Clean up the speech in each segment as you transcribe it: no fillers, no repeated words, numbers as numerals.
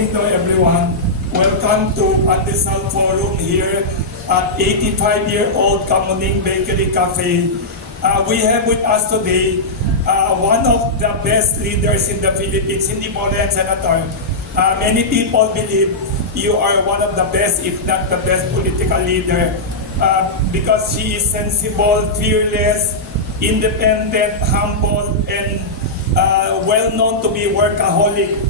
morning to everyone. Welcome to Pandesal Forum here at 85-year-old Kamuning Bakery Cafe. We have with us today one of the best leaders in the Philippines, hindi mo rin, Senator. Many people believe you are one of the best, if not the best political leader because she is sensible, fearless, independent, humble, and well-known to be workaholic.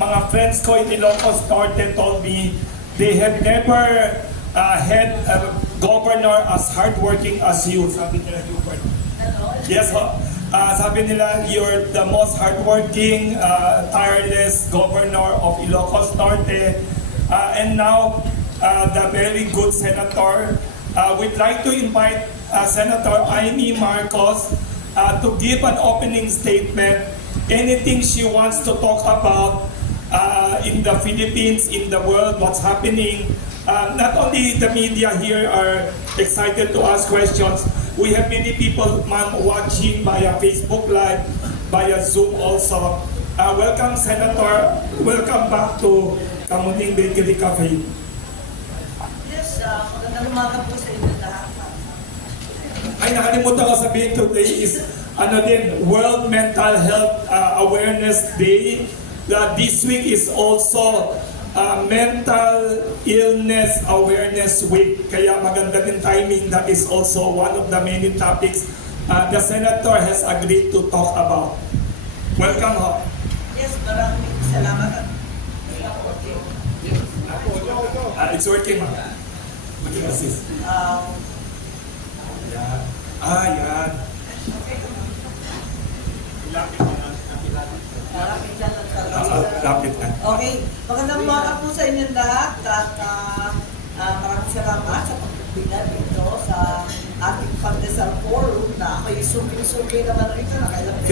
Mga friends ko in Ilocos Norte told me they have never had a governor as hardworking as you. Sabi nila, Hubert. Yes, sabi nila, you're the most hardworking, tireless governor of Ilocos Norte. And now, the very good senator. We'd like to invite Senator Amy Marcos to give an opening statement. Anything she wants to talk about in the Philippines, in the world, what's happening. Not only the media here are excited to ask questions, we have many people watching via Facebook Live, via Zoom also. Welcome, Senator. Welcome back to Kamuning Bakery Cafe. Yes, magandang umaga po sa inyo lahat. Ay, nakalimutan ko sabihin, today is World Mental Health Awareness Day. This week is also Mental Illness Awareness Week. Kaya maganda din timing. That is also one of the many topics the Senator has agreed to talk about. Welcome, ho. Yes, maraming salamat. It's working, ma'am. Would you assist? Yan. Yan. Lapit na. Okay, magandang umaga po sa inyo lahat at maraming salamat sa pagpipilian dito sa ating Pandesal Forum na ako'y suki-suki naman rito na kailangan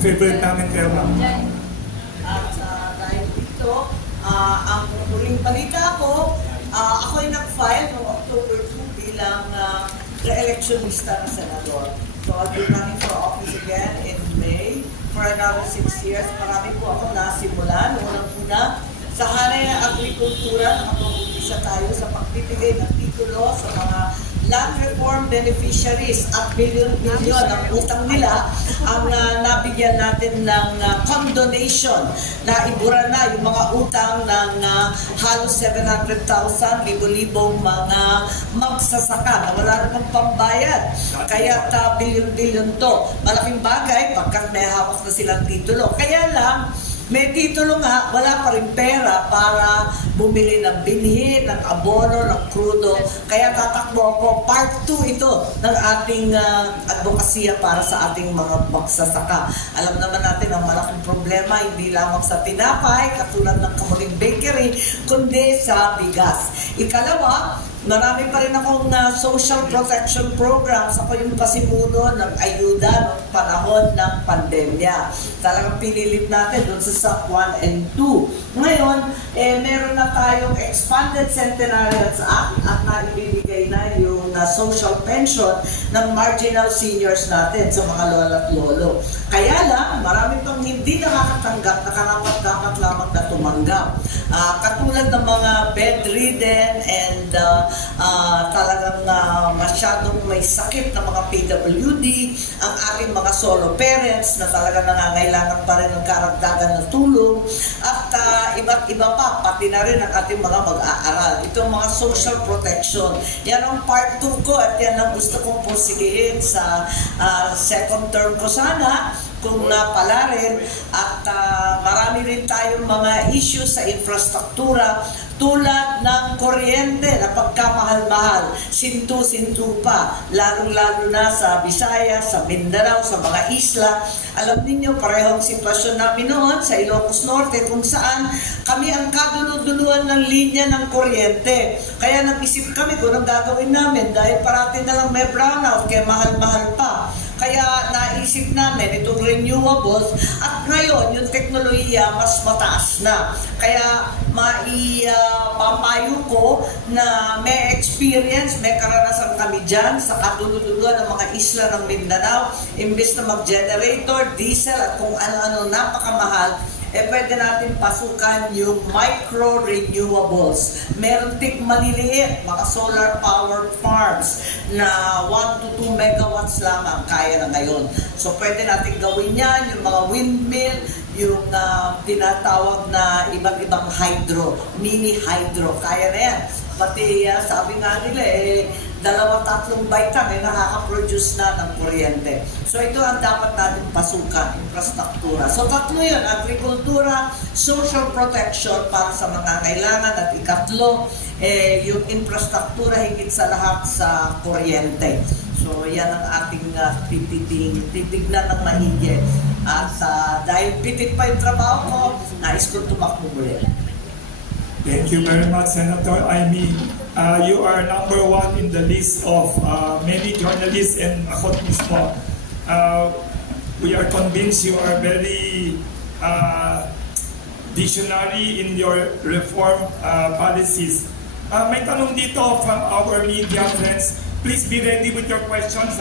Favorite namin kayo, ma'am. At dahil dito, ang huling balita ko, ako'y nag-file noong October 2 bilang re-electionista ng senador. So I'll be running for office again in May for another 6 years. Marami po ako nasimulan. Unang-una, sa hanay ng agrikultura, nakapag-umpisa tayo sa pagbibigay ng titulo sa mga land reform beneficiaries at milyon-milyon ang utang nila ang nabigyan natin ng condonation na ibura na yung mga utang ng halos 700,000, libo-libong mga magsasaka na wala namang pambayad. Kaya bilyon-bilyon to. Malaking bagay pagkat may hawak na silang titulo. Kaya lang, may titulo nga, wala pa rin pera para bumili ng binhi, ng abono, ng krudo. Kaya tatakbo ako, part 2 ito ng ating advokasya para sa ating mga magsasaka. Alam naman natin ang malaking problema, hindi lamang sa tinapay, katulad ng Kamuning Bakery, kundi sa bigas. Ikalawa, marami pa rin akong social protection programs. Ako yung pasimuno ng ayuda noong panahon ng pandemya. Talagang pinilit natin doon sa SAP 1 and 2. Ngayon, meron na tayong expanded Centenarians Act at naibibigay na yung social pension ng marginal seniors natin sa mga lola at lolo. Kaya lang, marami pang hindi nakakatanggap na karapat-dapat lamang na tumanggap. Katulad ng mga bedridden and talagang masyadong may sakit na mga PWD, ang ating mga solo parents na talagang nangangailangan pa rin ng karagdagan ng tulong, at iba't iba pa, pati na rin ang ating mga mag-aaral. Ito ang mga social protection. Yan ang part 2 ko at yan ang gusto kong pursigihin sa second term ko sana, kung napala rin. At marami rin tayong mga issues sa infrastruktura tulad ng kuryente na pagkamahal-mahal, sintu-sintu pa, lalo-lalo na sa Visayas, sa Mindanao, sa mga isla. Alam niyo parehong sitwasyon namin noon sa Ilocos Norte kung saan kami ang kaduluduluan ng linya ng kuryente. Kaya nag-isip kami kung anong gagawin namin dahil parati na lang may brownout kaya mahal-mahal pa. Kaya naisip namin itong renewables at ngayon yung teknolohiya mas mataas na. Kaya papayo ko na may experience, may karanasan kami dyan sa kaduluduluan ng mga isla ng Mindanao. Imbes na mag-generator, diesel at kung ano-ano napakamahal, pwede natin pasukan yung micro-renewables. Meron tik maliliit, mga solar powered farms na 1 to 2 megawatts lamang kaya na ngayon. So pwede natin gawin yan, yung mga windmill, yung tinatawag na iba't ibang hydro, mini hydro, kaya na yan. Pati sabi nga nila, 2-3 baitang nakaka-produce na ng kuryente. So ito ang dapat natin pasukan, infrastruktura. So tatlo yun, agrikultura, social protection para sa mga kailangan, at ikatlo, yung infrastruktura higit sa lahat sa kuryente. So yan ang ating titignan ng mahigit. At dahil pitit pa yung trabaho ko, nais ko tumakbo muli. Thank you very much, Senator Amy. You are number one in the list of many journalists, and ako mismo, we are convinced you are very visionary in your reform policies. May tanong dito from our media friends. Please be ready with your questions.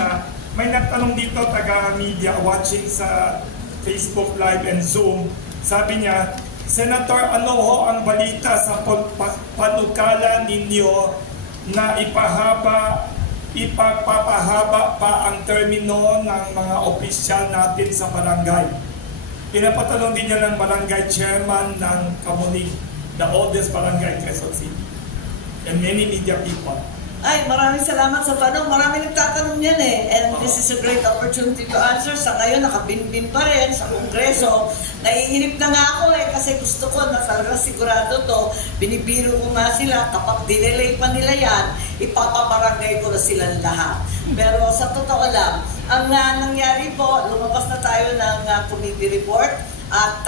May nagtanong dito taga-media watching sa Facebook Live and Zoom. Sabi niya, Senator, ano ho ang balita sa panukala ninyo na ipagpapahaba pa ang termino ng mga opisyal natin sa barangay? Pinapatanong din niya ng barangay chairman ng Kamuning, the oldest barangay in Quezon City, and many media people. Ay, maraming salamat sa tanong. Maraming nagtatanong yan And this is a great opportunity to answer. Sa ngayon, nakabinbin pa rin sa Kongreso. Naiinip na nga ako kasi gusto ko na talaga sigurado to. Binibiro ko nga sila, kapag dinelay pa nila yan, ipapabarangay ko na silang lahat. Pero sa totoo lang, ang nangyari po, lumabas na tayo ng committee report. At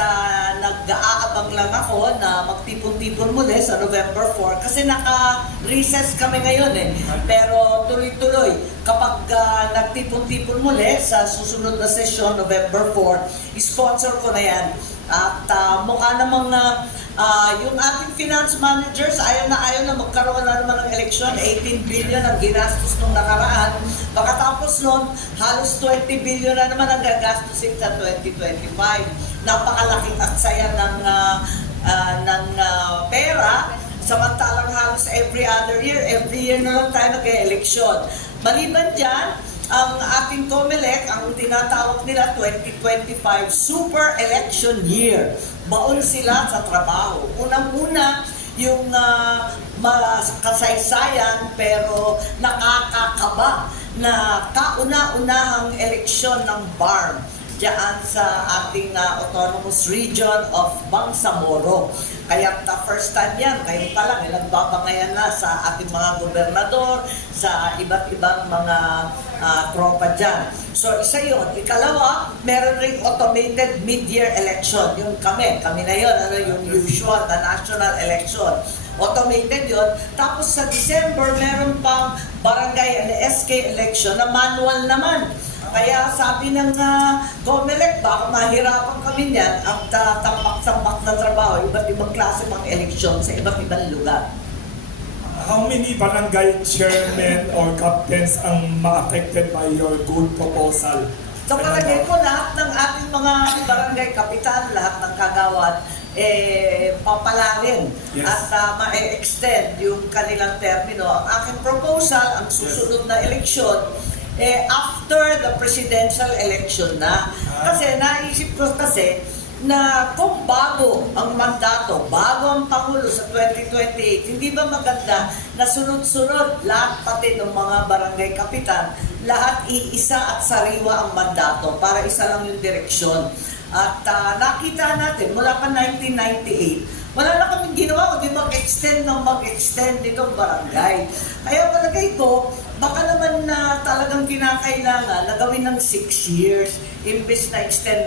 nag-aabang lang ako na magtipon-tipon muli sa November 4 kasi naka-recess kami ngayon Pero tuloy-tuloy, kapag nagtipon-tipon muli sa susunod na session, November 4, sponsor ko na yan. At mukha namang yung ating finance managers ayaw na magkaroon na naman ng eleksyon. 18 billion ang ginastos nung nakaraan. Pagkatapos nun, halos 20 billion na naman ang gagastusin sa 2025. Napakalaking aksaya ng pera. Samantalang halos every year na lang tayo nag-eleksyon. Maliban dyan, ang ating COMELEC, ang tinatawag nila 2025 Super Election Year. Baon sila sa trabaho. Unang-una, yung kasaysayan pero nakakakaba na kauna-unahang eleksyon ng BARM diyan sa ating autonomous region of Bangsamoro. Kaya first time yan, kayo pa lang, nagbabangayan na sa ating mga gobernador, sa iba't ibang mga tropa dyan. So isa yun. Ikalawa, meron rin automated mid-year election. Yung kami na yun, yung usual na national election. Automated yun. Tapos sa December, meron pang barangay and SK election na manual naman. Kaya sabi ng COMELEC, baka mahirapan kami niyan ang tampak-tampak na trabaho, iba't ibang klase ng eleksyon sa iba't ibang lugar. How many barangay chairmen or captains ang ma-affected by your good proposal? Sa palagay ko, lahat ng ating mga barangay kapitan, lahat ng kagawad, papalalin at ma-extend yung kanilang termino. Ang aking proposal, ang susunod na eleksyon, after the presidential election na. Kasi naisip ko na kung bago ang mandato, bago ang Pangulo sa 2028, hindi ba maganda na sunod-sunod lahat pati ng mga barangay kapitan, lahat iisa at sariwa ang mandato para isa lang yung direksyon. At nakita natin, mula pa 1998, wala na kaming ginawa kundi mag-extend nitong barangay. Kaya palagay ko, baka naman na talagang kinakailangan na gawin ng 6 years. Imbes na extend,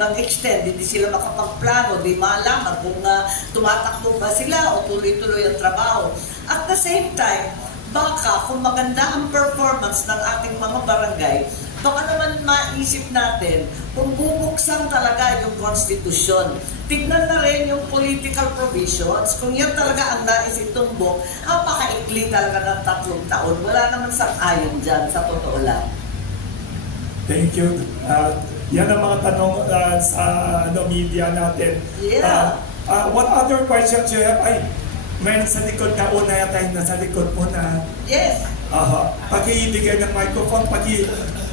hindi sila makapagplano, di malaman kung tumatakbo ba sila o tuloy-tuloy ang trabaho. At the same time, baka kung maganda ang performance ng ating mga barangay, baka naman maisip natin kung bubuksan talaga yung konstitusyon. Tignan na rin yung political provisions. Kung yan talaga ang nais itumbok, napakaikli talaga ng 3 taon. Wala naman sang-ayon dyan, sa totoo lang. Thank you. Yan ang mga tanong sa media natin. Yeah. What other questions you have? Ay, may sa likod na una yata yung nasa likod mo na. Yes. Pakibigay ng microphone,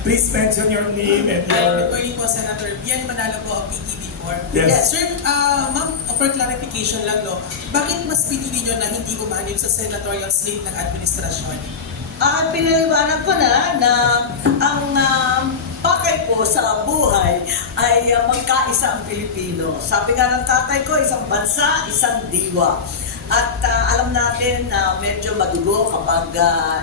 please mention your name and your... Good morning po, Senator. Bian Manalo po, PTV4. Yes. Sir, ma'am, for clarification lang, no, bakit mas pinili nyo na hindi umanib sa senatorial slate ng administrasyon? Pinaliwanag ko na ang pakay ko sa buhay ay magkaisa ang Pilipino. Sabi nga ng tatay ko, isang bansa, isang diwa. At alam natin na medyo madugo kapag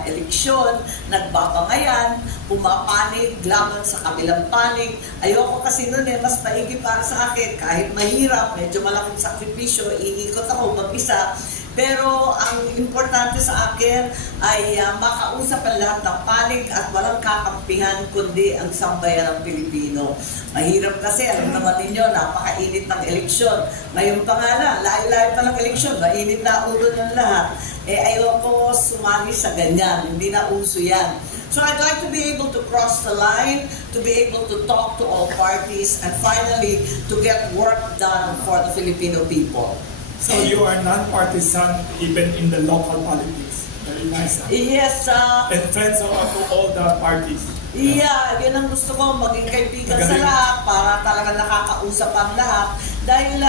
eleksyon, nagbabangayan, pumapanig laban sa kabilang panig. Ayoko kasi nun mas maigi para sa akin. Kahit mahirap, medyo malaking sakripisyo, iikot ako mag-isa. Pero ang importante sa akin ay makausap ang lahat ng panig at walang kakampihan kundi ang sambayan ng Pilipino. Mahirap kasi, alam naman ninyo, napakainit ng eleksyon. Ngayon pa nga lang, layo-layo pa ng eleksyon, mainit na ulo ng lahat. Ayoko sumali sa ganyan, hindi na uso yan. So I'd like to be able to cross the line, to be able to talk to all parties, and finally, to get work done for the Filipino people. So you are non-partisan even in the local politics. Very nice. Yes, And friends of all the parties. yeah, yun ang gusto ko, maging kaibigan sa lahat para talaga nakakausap ang lahat. Dahil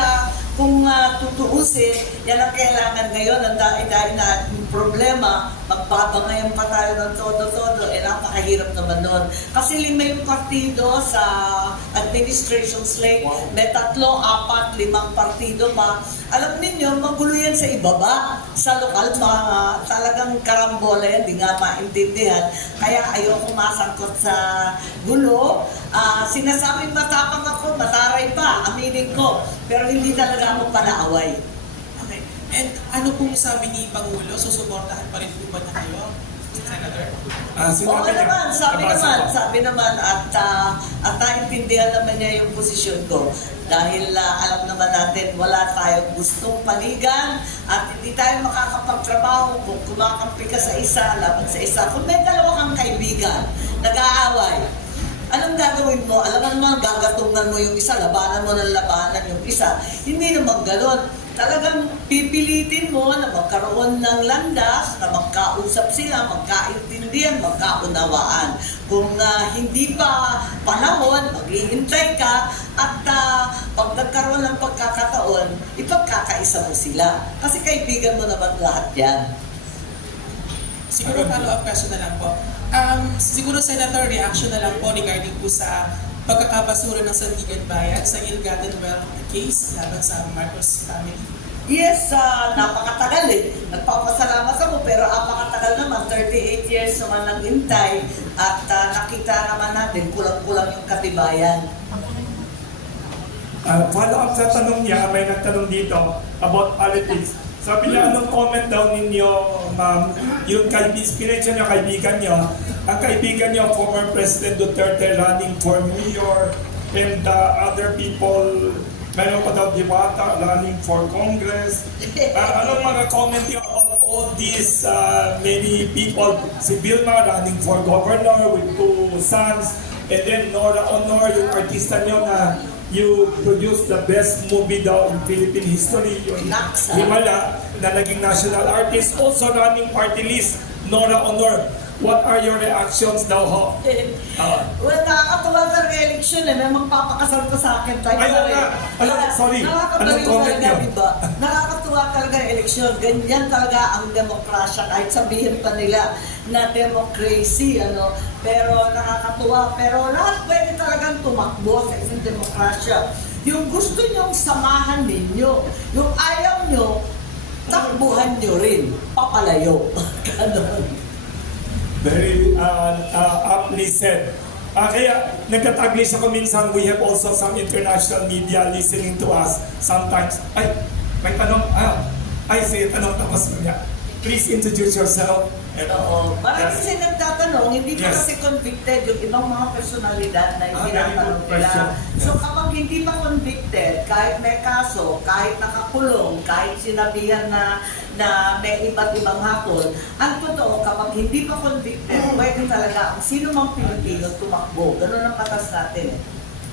kung tutuusin, yan ang kailangan ngayon, ang dahil na yung problema, magbabangayan pa tayo ng todo-todo, napakahirap naman nun. Kasi 5 yung partido sa administration slate, may 3, 4, 5 partido pa. Alam ninyo, magulo yan sa ibaba. Sa lokal, talagang karambola yan, di nga maintindihan. Kaya ayoko masangkot sa gulo. Sinasabing matapang ako, mataray pa, aminin ko. Pero hindi talaga ako panaaway. Okay. And ano pong sabi ni Pangulo? Susuportahan pa rin po ba na kayo, Senator? Oo naman, sabi naman at naintindihan naman niya yung posisyon ko. Dahil alam naman natin, wala tayong gustong panigan at hindi tayo makakapagtrabaho kung kumakampi ka sa isa, laban sa isa. Kung may dalawa kang kaibigan, nag-aaway, anong gagawin mo? Alam mo naman, gagatungan mo yung isa, labanan mo ng labanan yung isa. Hindi naman galon. Talagang pipilitin mo na magkaroon ng landas, na magkausap sila, magkaintindihan, magkaunawaan. Kung hindi pa panahon, maghihintay ka, at pag nagkaroon ng pagkakataon, ipagkakaisa mo sila. Kasi kaibigan mo naman lahat yan. Siguro follow-up question na lang po. Siguro, Senator, reaction na lang po regarding po sa pagkakabasura ng Sandigan Bayan sa ill-gotten wealth case laban sa Marcos family. Yes, napakatagal Nagpapasalamat ako pero napakatagal naman, 38 years naman naghintay at nakita naman natin kulang-kulang yung katibayan. Follow up sa tanong niya, may nagtanong dito about politics. Sabi niya, anong comment daw ninyo, ma'am, yung inspiration niyo, kaibigan niyo, ang kaibigan niyo, former President Duterte running for mayor, and other people, meron pa daw Diwata running for Congress. Anong mga comment niyo about all these many people? Si Vilma running for governor with 2 sons, and then Nora Honor, yung artista niyo na you produced the best movie daw in Philippine history, yung Himala, na naging national artist, also running party list, Nora Honor. What are your reactions daw, ho? Well, nakakatuwa talaga eleksyon May magpapakasal pa sa akin. Sorry. Anong comment talaga, niyo? diba? Nakakatuwa talaga yung eleksyon. Ganyan talaga ang demokrasya. Kahit sabihin pa nila na democracy, Pero nakakatuwa. Pero lahat pwede talagang tumakbo sa isang demokrasya. Yung gusto nyong samahan ninyo, yung ayaw nyo, takbuhan nyo rin. Papalayo. Ganon. Very aptly said. Kaya nagtataglis ako minsan, we have also some international media listening to us sometimes. Ay, may tanong, say tanong tapos niya. Please introduce yourself. Oo. Marami kasi nagtatanong, hindi pa kasi convicted yung ibang mga personalidad na hinatanong nila. So kapag hindi pa convicted, kahit may kaso, kahit nakakulong, kahit sinabihan na may iba't ibang hatol, ang totoo, kapag hindi pa convicted, pwede talaga ang sino mang Pilipino tumakbo. Ganun ang patas natin.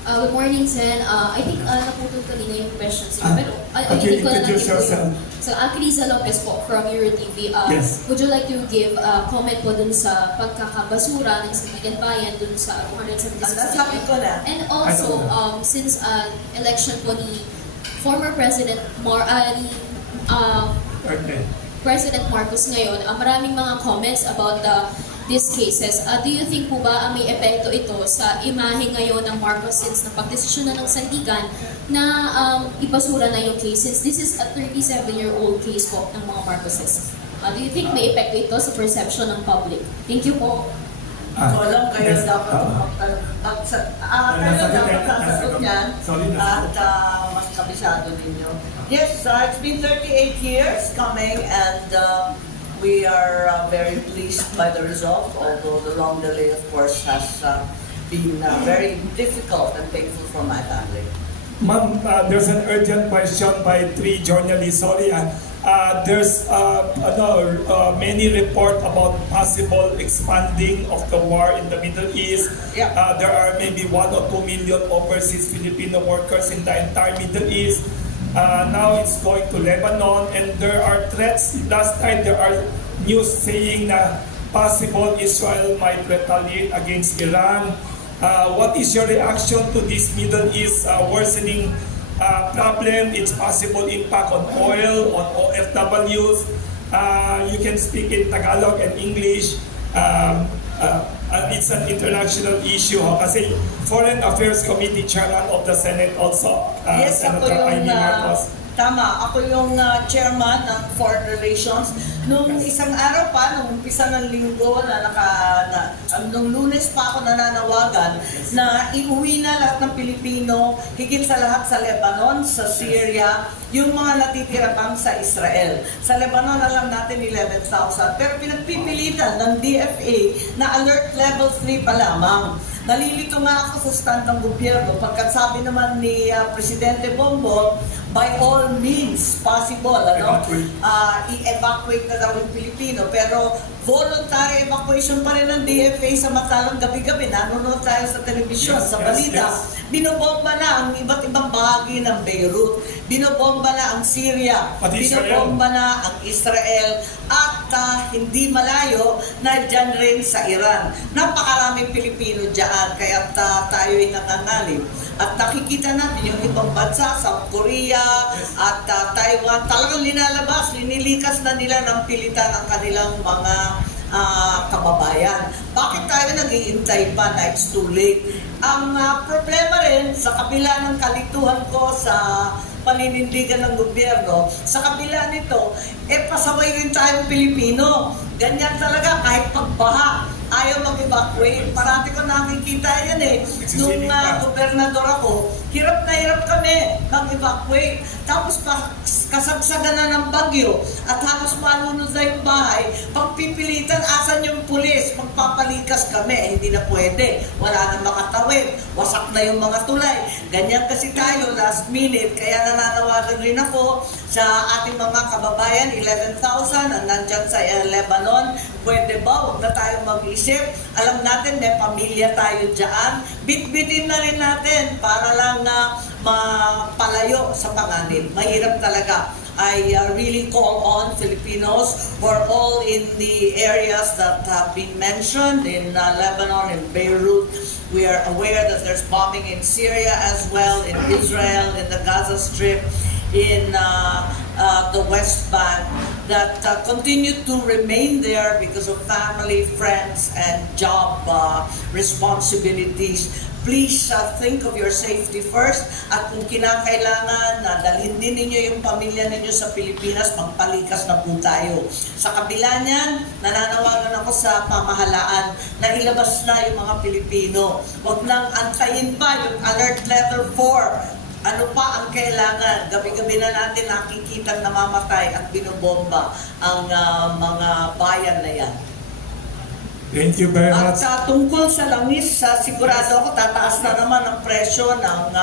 Good morning, Sen. I think naputol kanina yung questions. Pero Could you hindi ko na introduce yourself? So, Criza Lopez po from EuroTV. Yes. Would you like to give a comment po dun sa pagkakabasura ng Sandigan Bayan dun sa 276 Nasabi ko na. And also, since election po ni former President Okay. President Marcos ngayon, maraming mga comments about these cases. Do you think po ba may epekto ito sa imahe ngayon ng Marcos since napagdesisyon na ng Sandigan na ibasura na yung case since this is a 37-year-old case po ng mga Marcoses? Do you think may epekto ito sa perception ng public? Thank you po. So, alam kayo yes, dapat magsasagot niyan Sorry, at mas kabisado ninyo. Yes, it's been 38 years coming and we are very pleased by the result, although the long delay, of course, has been very difficult and painful for my family. Ma'am, there's an urgent question by 3 journalists. Sorry, there's many report about possible expanding of the war in the Middle East. Yeah. There are maybe 1 or 2 million overseas Filipino workers in the entire Middle East. Now it's going to Lebanon, and there are threats. Last time there are news saying that possible Israel might retaliate against Iran. What is your reaction to this Middle East worsening problem, its possible impact on oil, on OFWs? You can speak in Tagalog and English. It's an international issue kasi Foreign Affairs Committee Chairman of the Senate also, Yes, ako Senator yung, Amy Marcos. tama, ako yung chairman ng Foreign Relations. Nung isang araw pa, nung umpisa ng linggo, nung Lunes pa ako nananawagan na iuwi na lahat ng Pilipino, higit sa lahat sa Lebanon, sa Syria, yung mga natitira pang sa Israel. Sa Lebanon, alam natin 11,000. Pero pinagpipilitan ng DFA na alert level 3 pa lamang. Nalilito nga ako sa stand ng gobyerno pagkat sabi naman ni Presidente Bongbong, by all means possible, i-evacuate na daw yung Pilipino. Pero voluntary evacuation pa rin ng DFA sa matalang gabi-gabi. Nanonood tayo sa telebisyon, Yes, sa yes, balita. yes. Binobomba na ang iba't ibang bahagi ng Beirut. Binobomba na ang Syria. Pati Israel. Binobomba na ang Israel. At hindi malayo na dyan rin sa Iran. Napakaraming Pilipino dyan. Kaya tayo'y nangangalim. At nakikita natin yung ibang bansa, South Korea at Taiwan, talagang linalabas, linilikas na nila ng pilitan ang kanilang mga kababayan. Bakit tayo nag-iintay pa na it's too late? Ang problema rin, sa kabila ng kalituhan ko sa paninindigan ng gobyerno, sa kabila nito, pasaway rin tayong Pilipino. Ganyan talaga, kahit pagbaha, ayaw mag-evacuate. Parati ko nakikita yan Nung gobernador ako, hirap na hirap kami mag-evacuate. Tapos kasagsagan na ng bagyo at halos malunod na yung bahay. Pagpipilitan, asan yung pulis? Magpapalikas kami. Hindi na pwede. Wala na makatawid. Wasak na yung mga tulay. Ganyan kasi tayo last minute. Kaya nananawagan rin ako sa ating mga kababayan, 11,000 ang nandyan sa Lebanon. Pwede ba? Huwag na tayong mag-isip. Alam natin, may pamilya tayo dyan. Bitbitin na rin natin para lang mapalayo sa panganib. Mahirap talaga. I really call on Filipinos who are all in the areas that have been mentioned in Lebanon, in Beirut. We are aware that there's bombing in Syria as well, in Israel, in the Gaza Strip, in the West Bank, that continue to remain there because of family, friends, and job responsibilities. Please think of your safety first, at kung kinakailangan na dalhin din ninyo yung pamilya ninyo sa Pilipinas, magpalikas na po tayo. Sa kabila niyan, nananawagan ako sa pamahalaan na ilabas na yung mga Pilipino. Huwag nang antayin pa yung alert level 4. Ano pa ang kailangan? Gabi-gabi na natin nakikita namamatay at binobomba ang mga bayan na yan. Thank you very At much. tungkol sa langis, sigurado ako tataas na naman ang presyo ng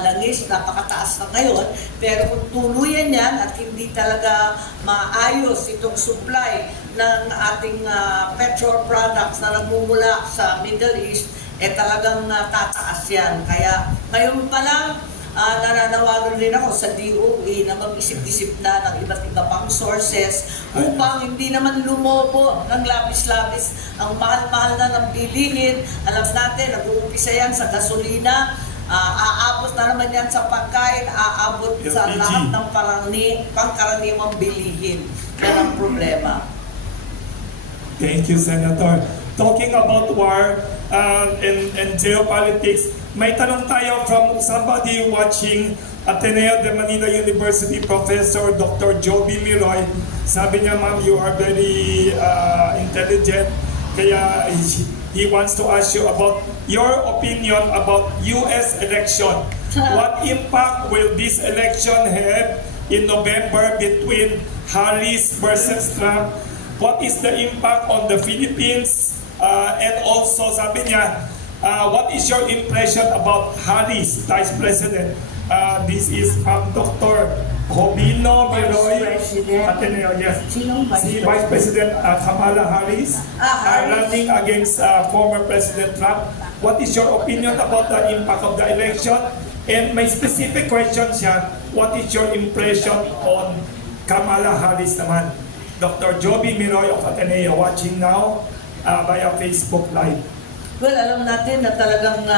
langis, napakataas na ngayon. Pero kung tuluyan yan at hindi talaga maayos itong supply ng ating petrol products na nagmumula sa Middle East, talagang tataas yan. Kaya ngayon pa lang, nananawagan rin ako sa DOE na mag-isip-isip na ng iba't iba pang sources upang hindi naman lumobo ng labis-labis ang mahal-mahal na ng bilihin. Alam natin, nag-uumpisa yan sa gasolina, aabot na naman yan sa pagkain, aabot sa LPG. lahat ng pangkaraniwang bilihin. Yan ang problema. Thank you, Senator. Talking about war and geopolitics, may tanong tayo from somebody watching Ateneo de Manila University Professor Dr. Joby Miroy. Sabi niya, ma'am, you are very intelligent. Kaya he wants to ask you about your opinion about U.S. election. What impact will this election have in November between Harris versus Trump? What is the impact on the Philippines? And also, sabi niya, what is your impression about Harris, Vice President? This is from Dr. Jobino Miroy, Vice President. Ateneo, yes. Sinong Si Vice President Kamala Harris, Harris. running against former President Trump. What is your opinion about the impact of the election? And my specific question siya, what is your impression on Kamala Harris naman? Dr. Joby Miroy of Ateneo watching now via Facebook Live. Well, alam natin na talagang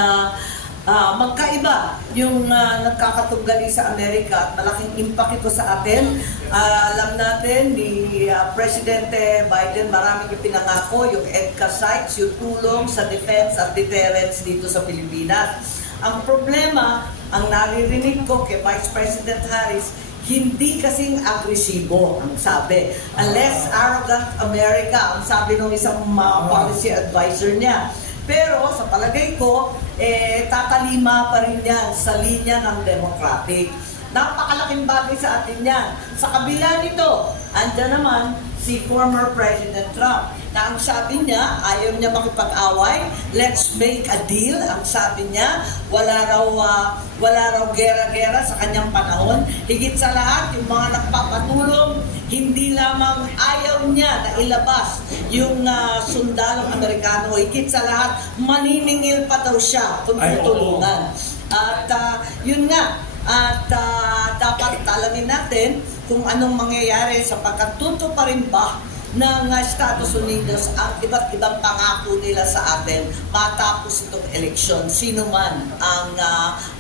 magkaiba yung nagkakatunggali sa Amerika at malaking impact ito sa atin. Alam natin ni Presidente Biden maraming ipinangako, yung EDCA sites, yung tulong sa defense at deterrence dito sa Pilipinas. Ang problema, ang naririnig ko kay Vice President Harris, hindi kasing agresibo ang sabi. A less arrogant America ang sabi ng isang policy advisor niya. Pero sa palagay ko, tatalima pa rin yan sa linya ng Democratic. Napakalaking bagay sa atin yan. Sa kabila nito, andyan naman si former President Trump na ang sabi niya, ayaw niya makipag-away, let's make a deal. Ang sabi niya, wala raw gera-gera sa kanyang panahon. Higit sa lahat, yung mga nagpapatulong, hindi lamang ayaw niya na ilabas yung sundalong Amerikano. Higit sa lahat, maniningil pa daw siya kung tutulungan. At yun nga, at dapat alamin natin kung anong mangyayari sapagkat pa rin ba ng Estados Unidos ang iba't ibang pangako nila sa atin matapos itong eleksyon. Sino man ang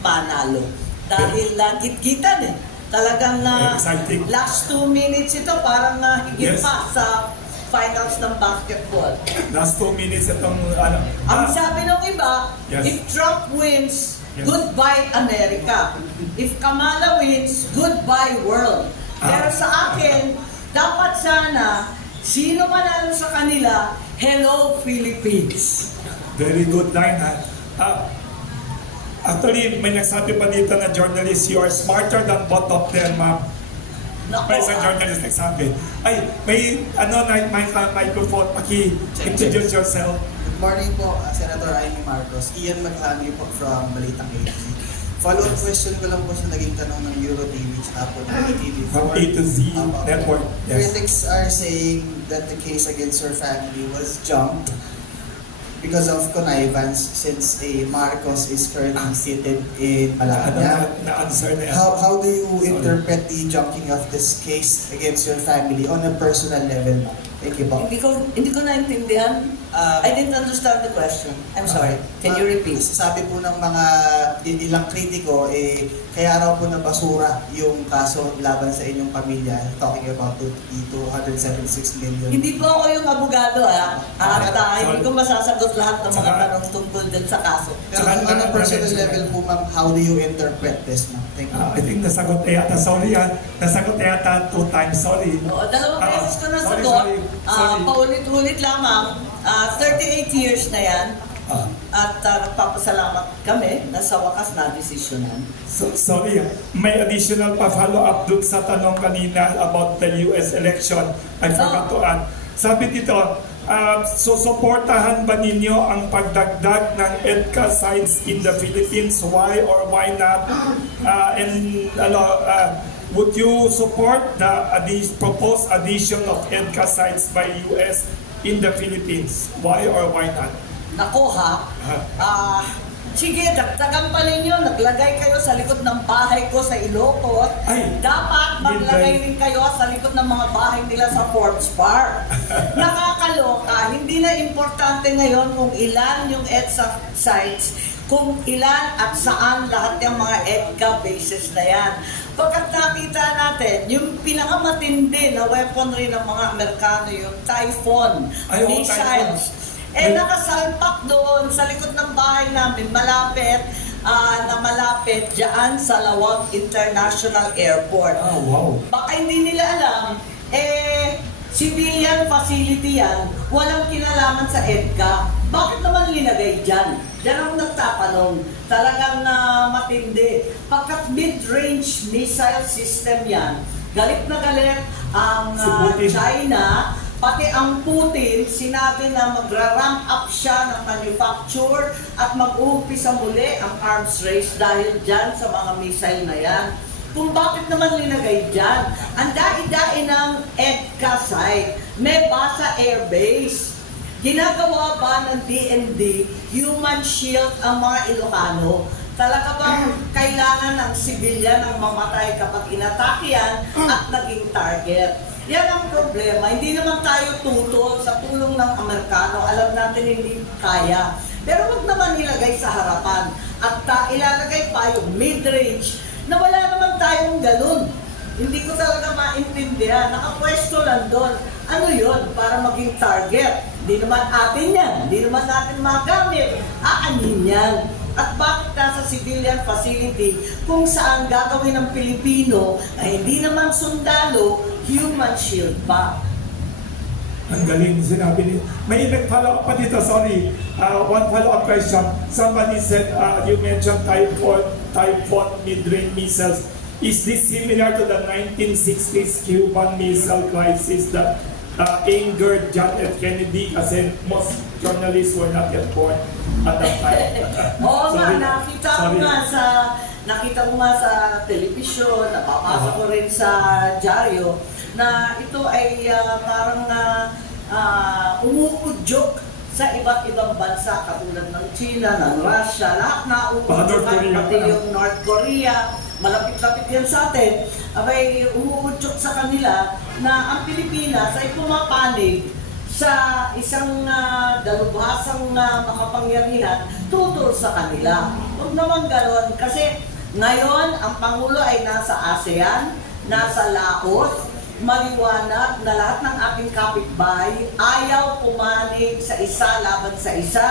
manalo. Dahil git-gitan Talagang Exciting. last 2 minutes ito parang higit Yes. pa sa finals ng basketball. Last 2 minutes itong ano. Ang sabi ng iba, Yes. if Trump wins, Yes. goodbye America. If Kamala wins, goodbye world. Pero sa akin, dapat sana, sino manalo sa kanila, hello Philippines. Very good line, ha? Actually, may nagsabi pa dito na journalist, you are smarter than both of them, ma'am. Nako, May isang journalist nagsabi. Ay, may microphone, paki-introduce yourself. Good morning po, Senator Amy Marcos. Ian Maghani po from Balitang ATV. Follow-up question ko lang po sa naging tanong ng EuroTV at po ng ATV4. From A to Z Network. Yes. Critics are saying that the case against her family was jumped because of connivance since a Marcos is currently seated in Malacanang. Na-answer na yan. How do you interpret the junking of this case against your family on a personal level? Thank you po. Hindi ko naintindihan. I didn't understand the question. I'm sorry. Can you repeat? Sabi po ng mga ilang kritiko, kaya raw po nabasura yung kaso laban sa inyong pamilya, talking about the 276 million. Hindi po ako yung abogado hindi ko masasagot lahat ng mga Saka- tanong tungkol din sa kaso. Pero on a personal level po, ma'am, how do you interpret this, ma'am? Thank you. I think nasagot na yata. Sorry, nasagot na yata 2 times. Sorry. Oo, dalawang beses ko na Sorry, sagot. sorry. Paulit-ulit lamang. 38 years na yan. Ah. At nagpapasalamat kami na sa wakas na desisyonan. Sorry, may additional pa follow-up dun sa tanong kanina about the US election. I forgot to add. Sabi dito, susuportahan ba ninyo ang pagdagdag ng EDCA sites in the Philippines? Why or why not? Would you support the proposed addition of EDCA sites by US in the Philippines? Why or why not? Nako ha, sige, dagdagan pa ninyo, naglagay kayo sa likod ng bahay ko sa Ilocos. Ay, Dapat maglagay rin kayo sa likod ng mga bahay nila sa Forbes Park. Nakakaloka, hindi na importante ngayon kung ilan yung EDSA sites, kung ilan at saan lahat ng mga EDCA bases na yan. Pagkat nakita natin, yung pinakamatindi na weaponry ng mga Amerikano, yung Typhoon, Ay, oo, missiles. Typhoon. Nakasalpak doon sa likod ng bahay namin, malapit dyan sa Lawag International Airport. Ah, wow. Baka hindi nila alam, civilian facility yan, walang kinalaman sa EDCA. Bakit naman linagay dyan? Diyan ako nagtatanong. Talagang matindi. Pagkat mid-range missile system yan, galit na galit ang Si Putin. China, pati ang Putin, sinabi na magra-ramp up siya ng manufacture at mag-uumpisa muli ang arms race dahil dyan sa mga missile na yan. Kung bakit naman linagay dyan? Ang dai-dai ng EDCA site, may Basa Air Base. Ginagawa ba ng DND human shield ang mga Ilocano? Talaga bang kailangan ng civilian ang mamatay kapag inatake yan at naging target? Yan ang problema. Hindi naman tayo tutol sa tulong ng Amerikano. Alam natin hindi kaya. Pero wag naman ilagay sa harapan. At ilalagay pa yung mid-range na wala naman tayong ganun. Hindi ko talaga maintindihan. Nakapwesto lang doon. Ano yun? Para maging target. Hindi naman atin yan. Hindi naman natin magamit. Aanin yan. At bakit nasa civilian facility kung saan gagawin ng Pilipino ay hindi naman sundalo, human shield pa? Ang galing sinabi ni. May follow-up pa dito, sorry. One follow-up question. Somebody said, you mentioned Typhoon mid-range missiles. Is this similar to the 1960s Cuban missile crisis that angered John F. Kennedy? Kasi most journalists were not yet born at that time. Oo nga, Sorry. nakita ko nga sa telebisyon, napapasok ko rin sa dyaryo, na ito ay parang umuudyok sa iba't ibang bansa katulad ng China, ng Russia, lahat na North Korea pati pa. yung North Korea, malapit-lapit yan sa atin, abay umuudyok sa kanila na ang Pilipinas ay pumapanig sa isang dalubhasang makapangyarihan tutol sa kanila. Huwag naman gano'n kasi ngayon ang Pangulo ay nasa ASEAN, nasa Laos, maliwanag na lahat ng ating kapitbahay ayaw pumanig sa isa laban sa isa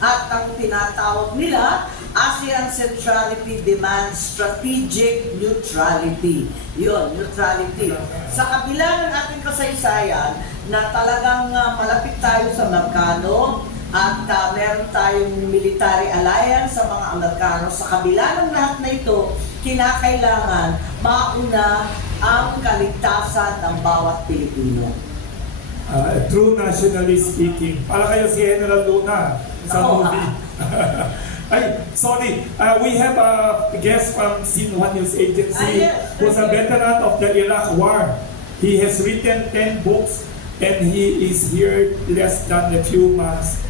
at ang tinatawag nila ASEAN Centrality demands strategic neutrality. Yun, neutrality. Sa kabila ng ating kasaysayan na talagang malapit tayo sa Amerikano at meron tayong military alliance sa mga Amerikano, sa kabila ng lahat na ito, kinakailangan mauna ang kaligtasan ng bawat Pilipino. True nationally speaking. Para kayo si General Luna sa Oo, movie. Ay, sorry. We have a guest from Xinhua News Agency Yes. who's a veteran of the Iraq War. He has written 10 books and he is here less than a few months.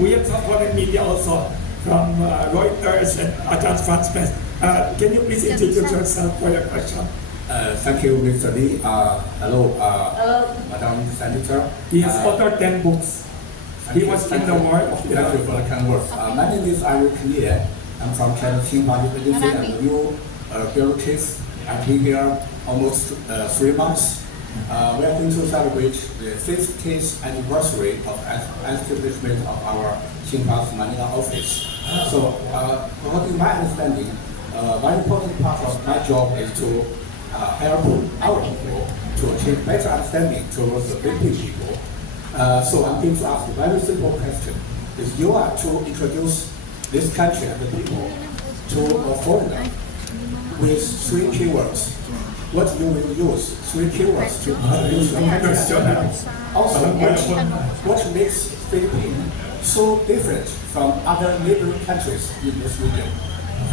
We have some foreign media also from Reuters and Agence France Presse. Can you please introduce yourself for your question? Thank you, Mr. Lee. Hello, Madam Senator. He has authored 10 books. He was in the war of Thank you Iraq. for the kind words. My name is Eric Lee. I'm from China Xinhua News Agency and you bureau chief. I've been here almost 3 months. We are going to celebrate the 50th anniversary of establishment of our Xinhua's Manila office. So, according to my understanding, one important part of my job is to help our people to achieve better understanding towards the British people. So I'm going to ask a very simple question. If you are to introduce this country and the people to a foreigner with 3 keywords, what you will use 3 keywords to introduce the country? Also, what makes Philippines so different from other neighboring countries in this region?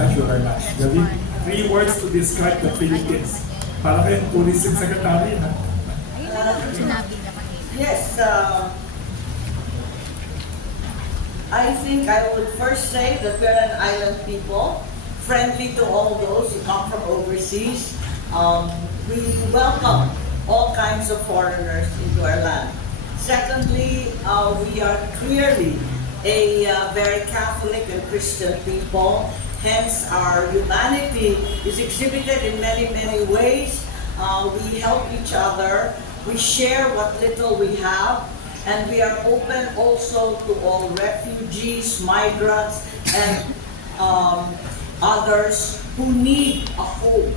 Thank you very much. 3 words to describe the Philippines. Para kayong tourism secretary, ha? Yes, I think I would first say that we're an island people, friendly to all those who come from overseas. We welcome all kinds of foreigners into our land. Secondly, we are clearly a very Catholic and Christian people. Hence, our humanity is exhibited in many, many ways. We help each other. We share what little we have. And we are open also to all refugees, migrants, and others who need a home.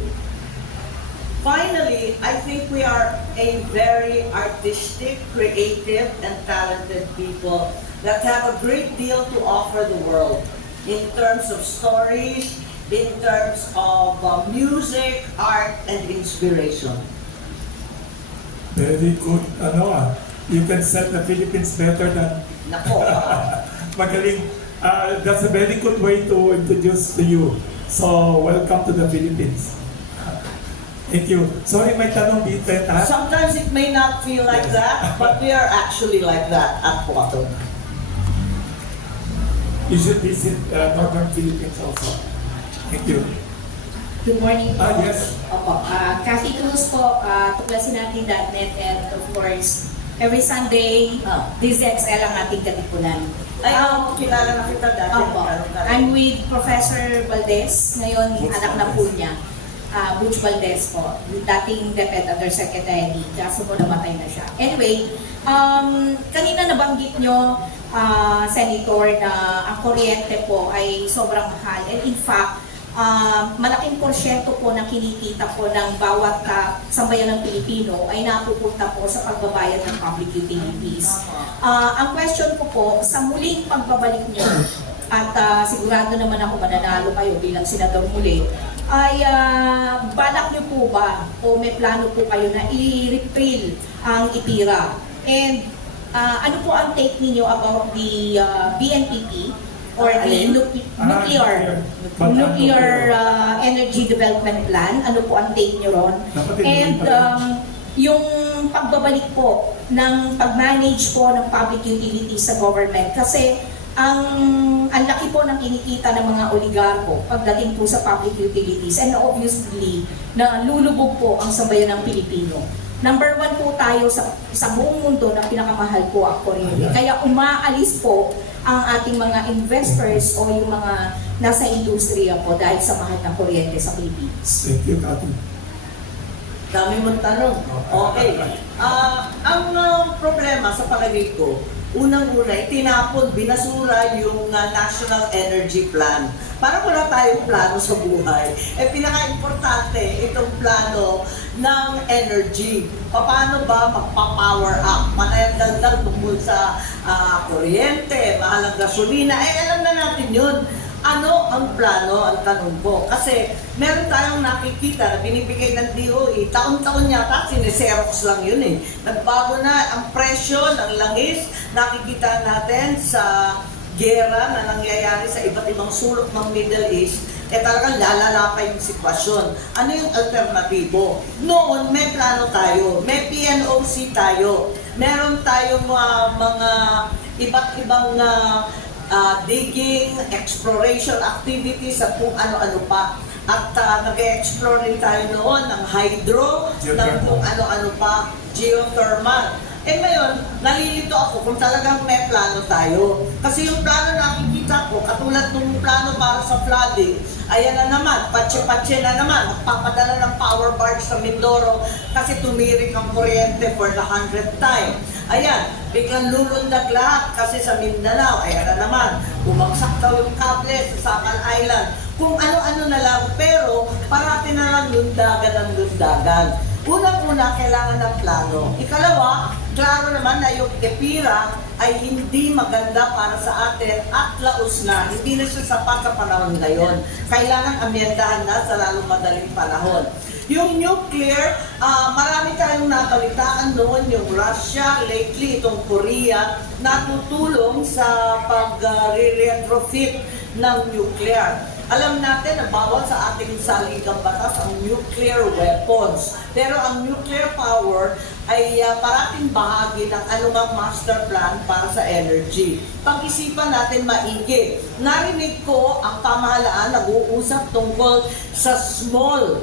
Finally, I think we are a very artistic, creative, and talented people that have a great deal to offer the world in terms of stories, in terms of music, art, and inspiration. Very good. You can sell the Philippines better than Nako, magaling. That's a very good way to introduce to you. So, welcome to the Philippines. Thank you. Sorry, may tanong dito. sometimes it may not feel like that, but we are actually like that at bottom. You should visit Northern Philippines also. Thank you. Good morning po. Yes. Opo. Kathy Cruz po, tuklasinnatin.net, and of course, every Sunday, DZXL ang ating katipunan. Ay, kilala na kita dati. Opo. I'm with Professor Valdez, ngayon anak na po niya. Butch Valdez po, dating DepEd Undersecretary, kaso po namatay na siya. Anyway, kanina nabanggit nyo, Senator, na ang kuryente po ay sobrang mahal. And in fact, malaking porsyento po na kinikita po ng bawat sambayan ng Pilipino ay napupunta po sa pagbabayad ng public utilities. Ang question ko po, sa muling pagbabalik nyo, at sigurado naman ako mananalo kayo bilang senador muli, ay balak nyo po ba o may plano po kayo na i-repeal ang ITIRA? And ano po ang take ninyo about the BNPP or the Nuclear Energy Development Plan? Ano po ang take nyo ron? And yung pagbabalik po ng pag-manage po ng public utilities sa government, kasi ang laki po ng kinikita ng mga oligarko pagdating po sa public utilities, and obviously na lulubog po ang sambayan ng Pilipino. Number 1 po tayo sa buong mundo na pinakamahal po ang kuryente. Kaya umaalis po ang ating mga investors o yung mga nasa industriya po dahil sa mahal ng kuryente sa Pilipinas. Thank you, Kathy. Dami mong tanong. Okay. Ang problema sa palagay ko, unang-una, itinapon, binasura yung National Energy Plan. Parang wala tayong plano sa buhay. Pinaka-importante itong plano ng energy. Paano ba magpa-power up? Manayang tungkol sa kuryente, mahal ang gasolina. Alam na natin yun. Ano ang plano, ang tanong ko? Kasi meron tayong nakikita na binibigay ng DOE, taon-taon yata, sineserox lang yun eh. Nagbago na ang presyo ng langis, nakikita natin sa gera na nangyayari sa iba't ibang sulok ng Middle East, talagang lalala pa yung sitwasyon. Ano yung alternatibo? Noon, may plano tayo, may PNOC tayo, meron tayong mga iba't ibang digging, exploration activities at kung ano-ano pa. At nag-explore rin tayo noon ng hydro, ng kung ano-ano pa, geothermal. Ngayon, nalilito ako kung talagang may plano tayo. Kasi yung plano na nakikita ko, katulad ng plano para sa flooding, ayan na naman, patse-patse na naman, magpapadala ng power barge sa Mindoro kasi tumirik ang kuryente for the 100th time. Ayan, biglang lulundag lahat kasi sa Mindanao, ayan na naman, bumagsak daw yung kable sa Sakal Island. Kung ano-ano na lang, pero parati na lang lundagan ang lundagan. Unang-una, kailangan ng plano. Ikalawa, klaro naman na yung EPIRA ay hindi maganda para sa atin at laos na. Hindi na siya sapat sa panahon ngayon. Kailangan amyendahan na sa lalong madaling panahon. Yung nuclear, marami tayong nabalitaan noon, yung Russia, lately itong Korea, natutulong sa pag-retrofit ng nuclear. Alam natin na bawal sa ating saligang batas ang nuclear weapons. Pero ang nuclear power ay parating bahagi ng anumang master plan para sa energy. Pag-isipan natin maigi. Narinig ko ang pamahalaan nag-uusap tungkol sa small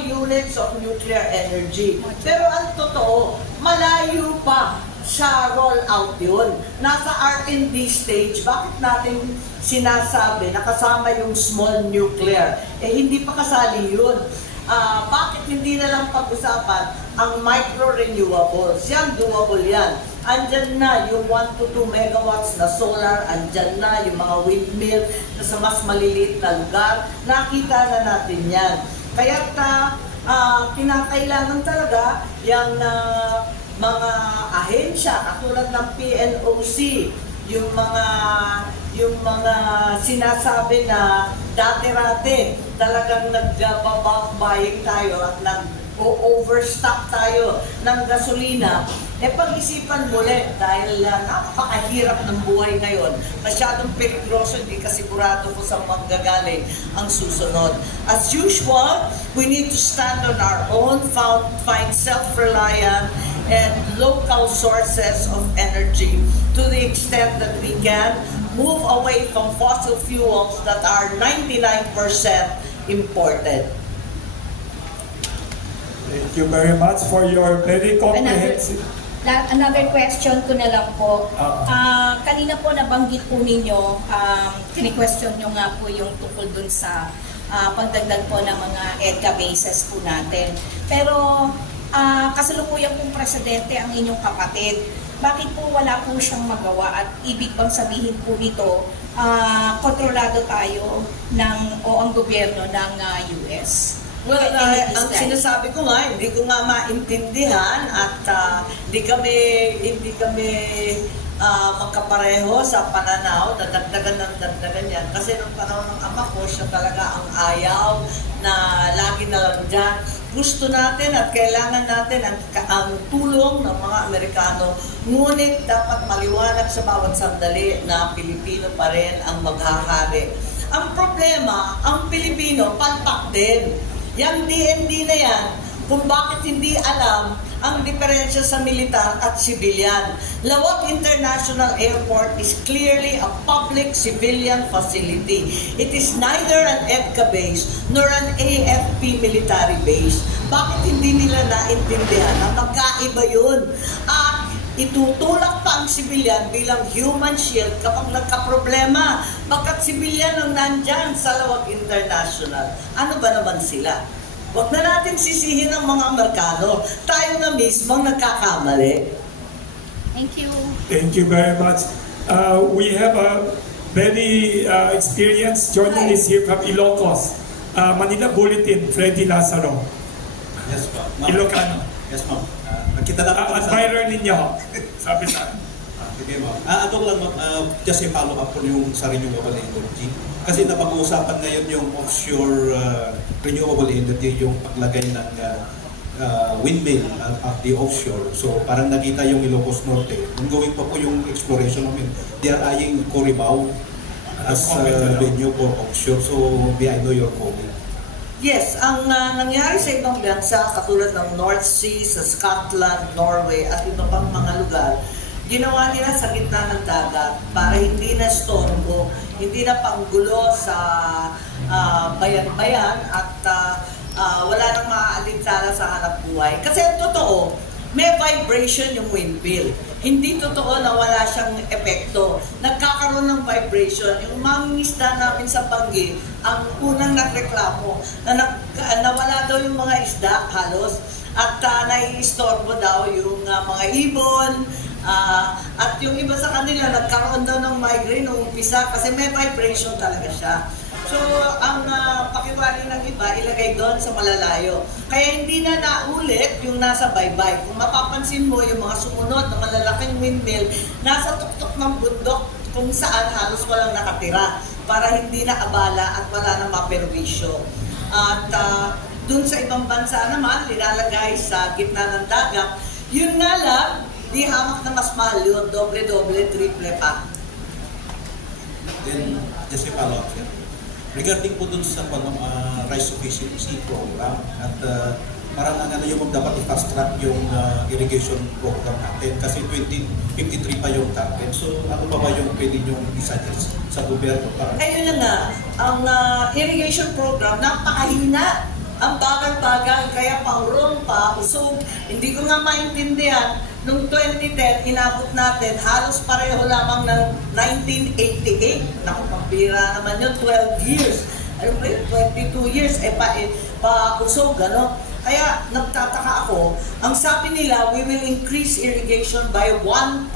units of nuclear energy. Pero ang totoo, malayo pa siya roll out yun. Nasa R&D stage, bakit natin sinasabi na kasama yung small nuclear? Hindi pa kasali yun. Bakit hindi na lang pag-usapan ang micro-renewables? Yan, doable yan. Andyan na yung 1 to 2 megawatts na solar, andyan na yung mga windmill na sa mas maliliit na lugar. Nakita na natin yan. Kaya kinakailangan talaga yung mga ahensya, katulad ng PNOC, yung mga sinasabi na dati-rati talagang nag-bulk buying tayo at nag-overstock tayo ng gasolina, pag-isipan muli dahil napakahirap ng buhay ngayon. Masyadong peligroso, hindi kasigurado kung saan manggagaling ang susunod. As usual, we need to stand on our own, find self-reliant and local sources of energy to the extent that we can, move away from fossil fuels that are 99% imported. Thank you very much for your very comprehensive. Another question ko na lang po. Kanina po nabanggit po ninyo, kini-question nyo nga po yung tungkol dun sa pagdagdag po ng mga EDCA bases po natin. Pero kasalukuyan pong presidente ang inyong kapatid. Bakit po wala po siyang magawa at ibig bang sabihin po nito kontrolado tayo o ang gobyerno ng US? Well, ang sinasabi ko nga, hindi ko nga maintindihan at hindi kami magkapareho sa pananaw na dagdagan yan. Kasi nung panahon ng ama ko, siya talaga ang ayaw na lagi na lang dyan. Gusto natin at kailangan natin ang tulong ng mga Amerikano. Ngunit dapat maliwanag sa bawat sandali na Pilipino pa rin ang maghahari. Ang problema, ang Pilipino, palpak din. Yang DND na yan, kung bakit hindi alam ang diferensya sa militar at civilian. Lawag International Airport is clearly a public civilian facility. It is neither an EDCA base nor an AFP military base. Bakit hindi nila naintindihan na magkaiba yun? At itutulak pa ang civilian bilang human shield kapag nagka-problema. Bakit civilian ang nandyan sa Lawag International? Ano ba naman sila? Huwag na natin sisihin ang mga Amerikano. Tayo na mismo ang nagkakamali. Thank you. Thank you very much. We have a very experienced journalist here from Ilocos, Manila Bulletin, Freddy Lazaro. Yes, po. Ilocano. Yes, ma'am. Nakita na po Admirer ninyo, sabi sa akin. Sige, ma'am. Ato lang, ma'am, just a follow-up po yung sa renewable energy. Kasi napag-uusapan ngayon yung offshore renewable energy, yung paglagay ng windmill at the offshore. So, parang nakita yung Ilocos Norte. Ongoing pa po yung exploration namin. They are eyeing Coribao as venue for offshore. So, I know your comment. Yes, ang nangyari sa ibang bansa, katulad ng North Sea, sa Scotland, Norway, at iba pang mga lugar, ginawa nila sa gitna ng dagat para hindi na storbo, hindi na panggulo sa bayan-bayan at wala nang maaalintala sa hanap buhay. Kasi ang totoo, may vibration yung windmill. Hindi totoo na wala siyang epekto. Nagkakaroon ng vibration. Yung mangingisda namin sa Bangi, ang unang nagreklamo na wala daw yung mga isda halos at nai-istorbo daw yung mga ibon. At yung iba sa kanila, nagkaroon daw ng migraine nung umpisa kasi may vibration talaga siya. So, ang pakiwari ng iba, ilagay doon sa malalayo. Kaya hindi na naulit yung nasa baybay. Kung mapapansin mo, yung mga sumunod na malalaking windmill, nasa tuktok ng bundok kung saan halos walang nakatira para hindi na abala at wala na maperwisyo. At doon sa ibang bansa naman, nilalagay sa gitna ng dagat, yun nga lang, di hamak na mas mahal yun, doble-doble, triple pa. Then, just a follow-up, sir. Regarding po dun sa rice sufficiency program at parang ano yung dapat i-fast track yung irrigation program natin kasi 2053 pa yung target. So ano pa ba yung pwede nyo i-suggest sa gobyerno para Ayun na nga, ang irrigation program, napakahina. Ang bagal-bagal, kaya paurong pa, usog. Hindi ko nga maintindihan, noong 2010, inabot natin, halos pareho lamang ng 1988. Naku, pambira naman yun, 12 years. Ano ba yun, 22 years, pa-usog, ano? Kaya nagtataka ako, ang sabi nila, we will increase irrigation by 1%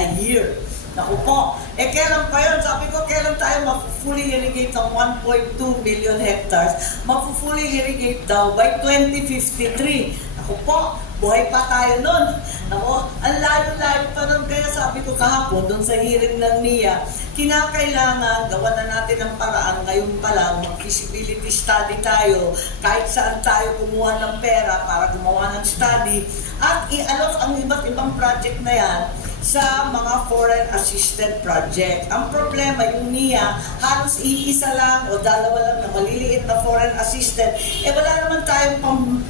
a year. Naku po, kailan pa yun? Sabi ko, kailan tayo fully irrigate ng 1.2 million hectares? Fully irrigate daw by 2053. Naku po, buhay pa tayo nun. Naku, ang layo-layo pa nun. Kaya sabi ko kahapon, dun sa hearing ng NIA, kinakailangan gawa na natin ang paraan ngayon pa lang, mag-feasibility study tayo, kahit saan tayo kumuha ng pera para gumawa ng study, at i-alok ang iba't ibang project na yan sa mga foreign assisted project. Ang problema, yung NIA, halos iisa lang o dalawa lang na maliliit na foreign assisted, wala naman tayong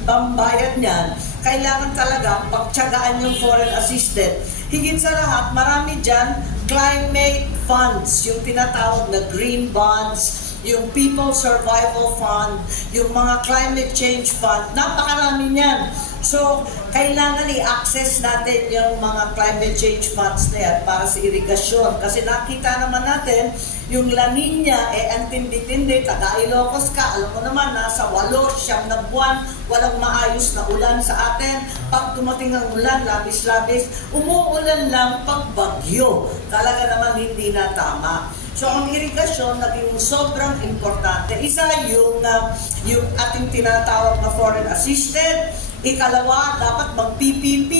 pambayad niyan. Kailangan talaga pagtyagaan yung foreign assisted. Higit sa lahat, marami dyan climate funds, yung tinatawag na green bonds, yung People Survival Fund, yung mga climate change fund, napakarami niyan. So, kailangan i-access natin yung mga climate change funds na yan para sa irigasyon. Kasi nakita naman natin, yung La Nina, ang tindi-tindi, taga Ilocos ka, alam mo naman, nasa 8-9 na buwan, walang maayos na ulan sa atin. Pag dumating ang ulan, labis-labis, umuulan lang pag bagyo. Talaga naman hindi na tama. So, ang irigasyon naging sobrang importante. Isa yung ating tinatawag na foreign assisted. Ikalawa, dapat mag-PPP,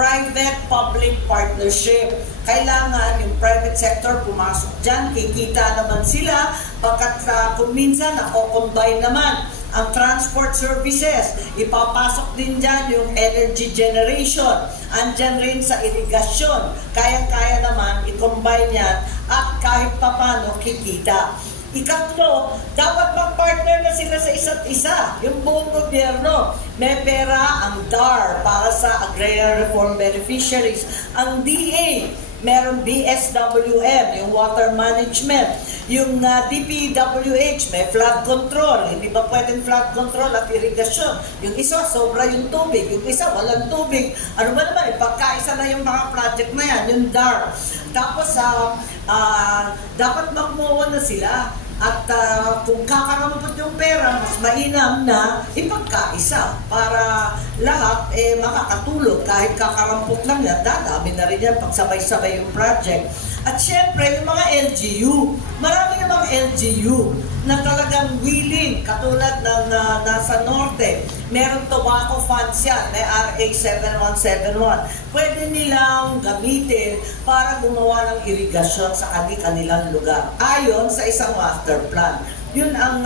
private-public partnership. Kailangan yung private sector pumasok dyan, kikita naman sila, pagkat kung minsan nako-combine naman ang transport services, ipapasok din dyan yung energy generation, andyan rin sa irigasyon. Kaya-kaya naman i-combine yan at kahit papano kikita. Ikatlo, dapat mag-partner na sila sa isa't isa. Yung buong gobyerno, may pera ang DAR para sa Agrarian Reform Beneficiaries. Ang DA, meron BSWM, yung water management. Yung DPWH, may flood control. Hindi ba pwedeng flood control at irigasyon? Yung isa, sobra yung tubig. Yung isa, walang tubig. Ano ba naman, pagkaisa na yung mga project na yan, yung DAR. Tapos, dapat magmuha na sila. At kung kakarampot yung pera, mas mainam na ipagkaisa para lahat makakatulog. Kahit kakarampot lang yan, dadami na rin yan pagsabay-sabay yung project. At syempre, yung mga LGU, marami namang LGU na talagang willing, katulad ng nasa norte, meron tobacco funds yan, may RA 7171. Pwede nilang gamitin para gumawa ng irigasyon sa kanilang lugar, ayon sa isang master plan. Yun ang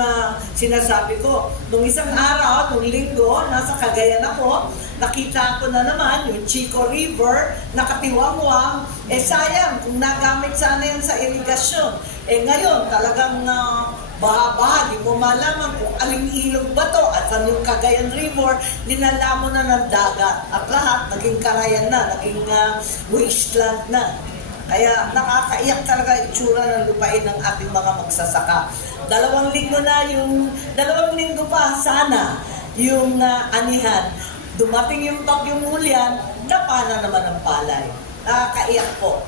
sinasabi ko. Nung isang araw, nung linggo, nasa Cagayan ako, nakita ko na naman yung Chico River, nakatiwangwang, sayang kung nagamit sana yan sa irigasyon. Ngayon, talagang baha-baha, di mo malaman kung aling ilog ba to at saan yung Cagayan River, linalamo na ng dagat at lahat naging karayan na, naging wasteland na. Kaya nakakaiyak talaga itsura ng lupain ng ating mga magsasaka. 2 linggo na yung, 2 linggo pa sana yung anihan. Dumating yung bagyong Julian, dapa na naman ang palay. Nakakaiyak po.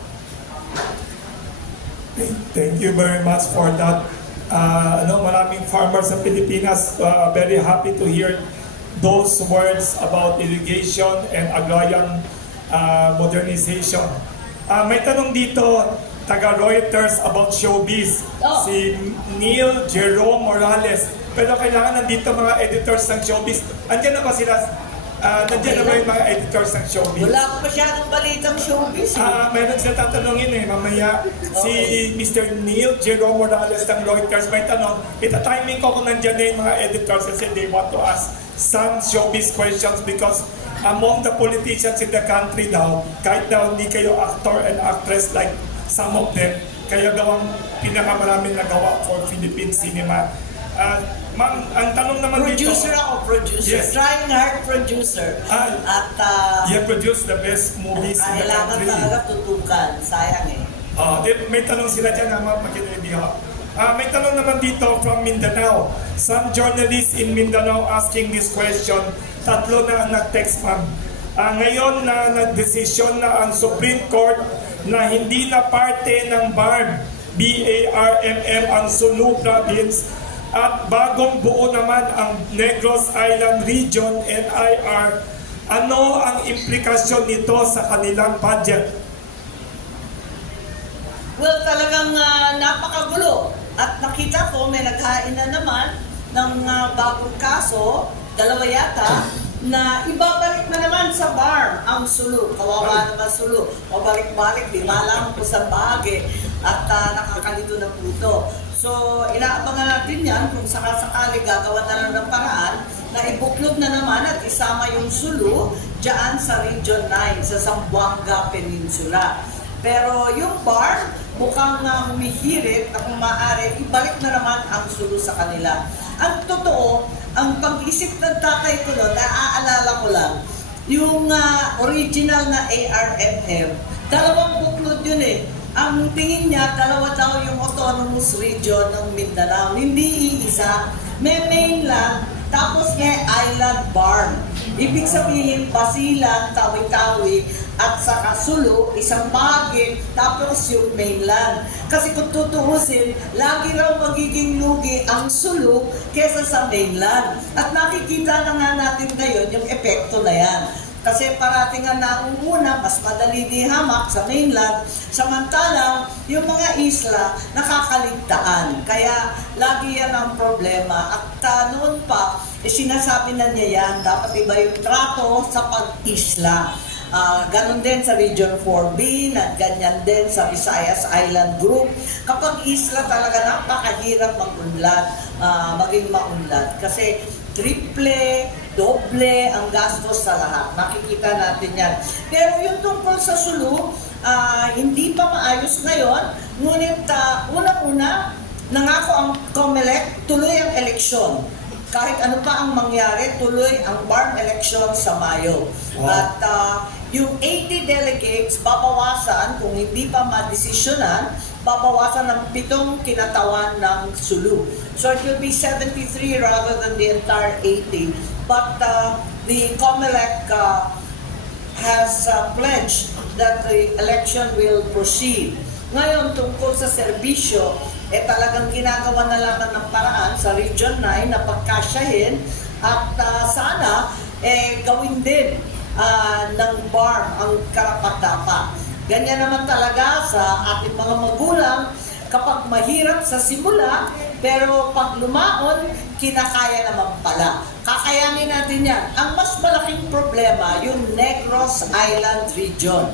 Thank you very much for that. Maraming farmers sa Pilipinas very happy to hear those words about irrigation and agrarian modernization. May tanong dito, taga Reuters about showbiz. Oh. Si Neil Jerome Morales. Pero kailangan nandito mga editors ng showbiz. Andiyan na ba sila? Nandiyan na ba yung mga editors ng showbiz? Wala ko masyadong balitang showbiz. Meron sila tatanungin mamaya. Si Mr. Neil Jerome Morales ng Reuters may tanong. Ita-timing ko kung nandiyan na yung mga editors kasi they want to ask some showbiz questions because among the politicians in the country daw, kahit daw hindi kayo actor and actress like some of them, kaya gawang pinakamaraming nagawa for Philippine cinema. Ma'am, ang tanong naman Producer dito, ako, producer. Yes. Trying hard producer. Ah, At you produce the best movies in the kailangan country. talaga tutukan. Sayang eh. May tanong sila dyan, ma'am, makinig. May tanong naman dito from Mindanao. Some journalists in Mindanao asking this question. Tatlo na ang nag-text, ma'am. Ngayon na nag-desisyon na ang Supreme Court na hindi na parte ng BARM, BARMM ang Sulu Province, at bagong buo naman ang Negros Island Region, NIR, ano ang implikasyon nito sa kanilang budget? Well, talagang napakagulo. At nakita ko may naghain na naman ng bagong kaso, dalawa yata, na ibabalik na naman sa BARM ang Sulu. Kawawa naman Sulu. Pabalik-balik, di malam po sa bagay at nakakalito na po ito. So, inaabangan natin yan kung sakasakali gagawa na lang ng paraan na ibuklod na naman at isama yung Sulu dyan sa Region 9, sa Zamboanga Peninsula. Pero yung BARM, mukhang humihirit na kung maaari, ibalik na naman ang Sulu sa kanila. Ang totoo, ang pag-isip ng tatay ko noon, naaalala ko lang, yung original na ARMM, dalawang buklod yun eh. Ang tingin niya, dalawa daw yung autonomous region ng Mindanao. Hindi iisa. May mainland, tapos may island BARM. Ibig sabihin, Basilan, Tawi-Tawi, at saka Sulu, isang bagay, tapos yung mainland. Kasi kung tutuusin, lagi raw magiging lugi ang Sulu kesa sa mainland. At nakikita na nga natin ngayon yung epekto na yan. Kasi parating nga nauuna, mas madali di hamak sa mainland, samantalang yung mga isla nakakaligtaan. Kaya lagi yan ang problema. At noon pa, sinasabi na niya yan, dapat iba yung trato sa pag-isla. Ganon din sa Region 4B, at ganyan din sa Visayas Island Group. Kapag isla talaga napakahirap mag-unlad, maging maunlad. Kasi triple, doble ang gastos sa lahat. Nakikita natin yan. Pero yung tungkol sa Sulu, hindi pa maayos ngayon. Ngunit unang-una, nangako ang COMELEC, tuloy ang eleksyon. Kahit ano pa ang mangyari, tuloy ang BARM election sa Mayo. Wow. At yung 80 delegates, babawasan, kung hindi pa madesisyonan, babawasan ng 7 kinatawan ng Sulu. So it will be 73 rather than the entire 80. But the COMELEC has pledged that the election will proceed. Ngayon, tungkol sa serbisyo, talagang ginagawa na lamang ng paraan sa Region 9 na pagkasyahin at sana gawin din ng BARM ang karapat-dapat. Ganyan naman talaga sa ating mga magulang kapag mahirap sa simula, pero pag lumaon, kinakaya naman pala. Kakayanin natin yan. Ang mas malaking problema, yung Negros Island Region.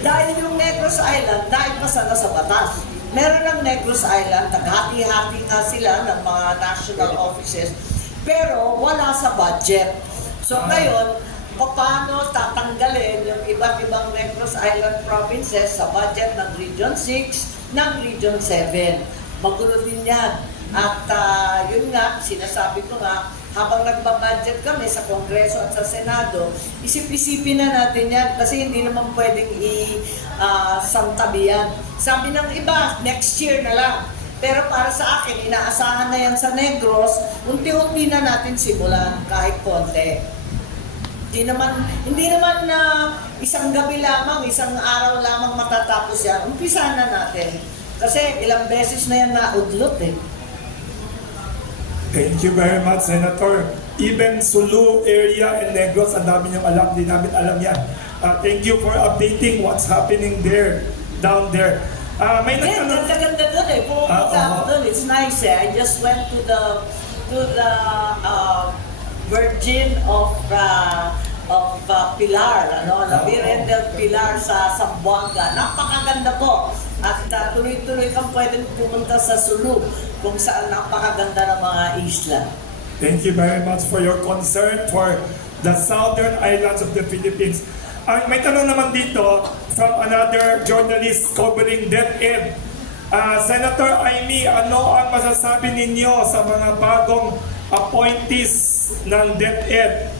Dahil yung Negros Island, naipasa na sa batas. Meron ng Negros Island, naghati-hati nga sila ng mga national offices, pero wala sa budget. So ngayon, paano tatanggalin yung iba't ibang Negros Island provinces sa budget ng Region 6, ng Region 7? Magulo din yan. At yun nga, sinasabi ko nga, habang nagbabudget kami sa Kongreso at sa Senado, isip-isipin na natin yan kasi hindi naman pwedeng i-santabi yan. Sabi ng iba, next year na lang. Pero para sa akin, inaasahan na yan sa Negros, unti-unti na natin simulan kahit konti. Hindi naman na isang gabi lamang, isang araw lamang matatapos yan. Umpisa na natin. Kasi ilang beses na yan naudlot eh. Thank you very much, Senator. Even Sulu area and Negros, ang dami niyong alam, di namin alam yan. Thank you for updating what's happening there, down there. May Yeah, nagtanong... ganda doon eh. Pumunta ako doon. It's nice eh. I just went to the Virgin of Pilar, La Virgen del Pilar sa Zamboanga. Napakaganda po. At tuloy-tuloy kang pwedeng pumunta sa Sulu kung saan napakaganda ng mga isla. Thank you very much for your concern for the southern islands of the Philippines. May tanong naman dito from another journalist covering DepEd. Senator Amy, ano ang masasabi ninyo sa mga bagong appointees ng DepEd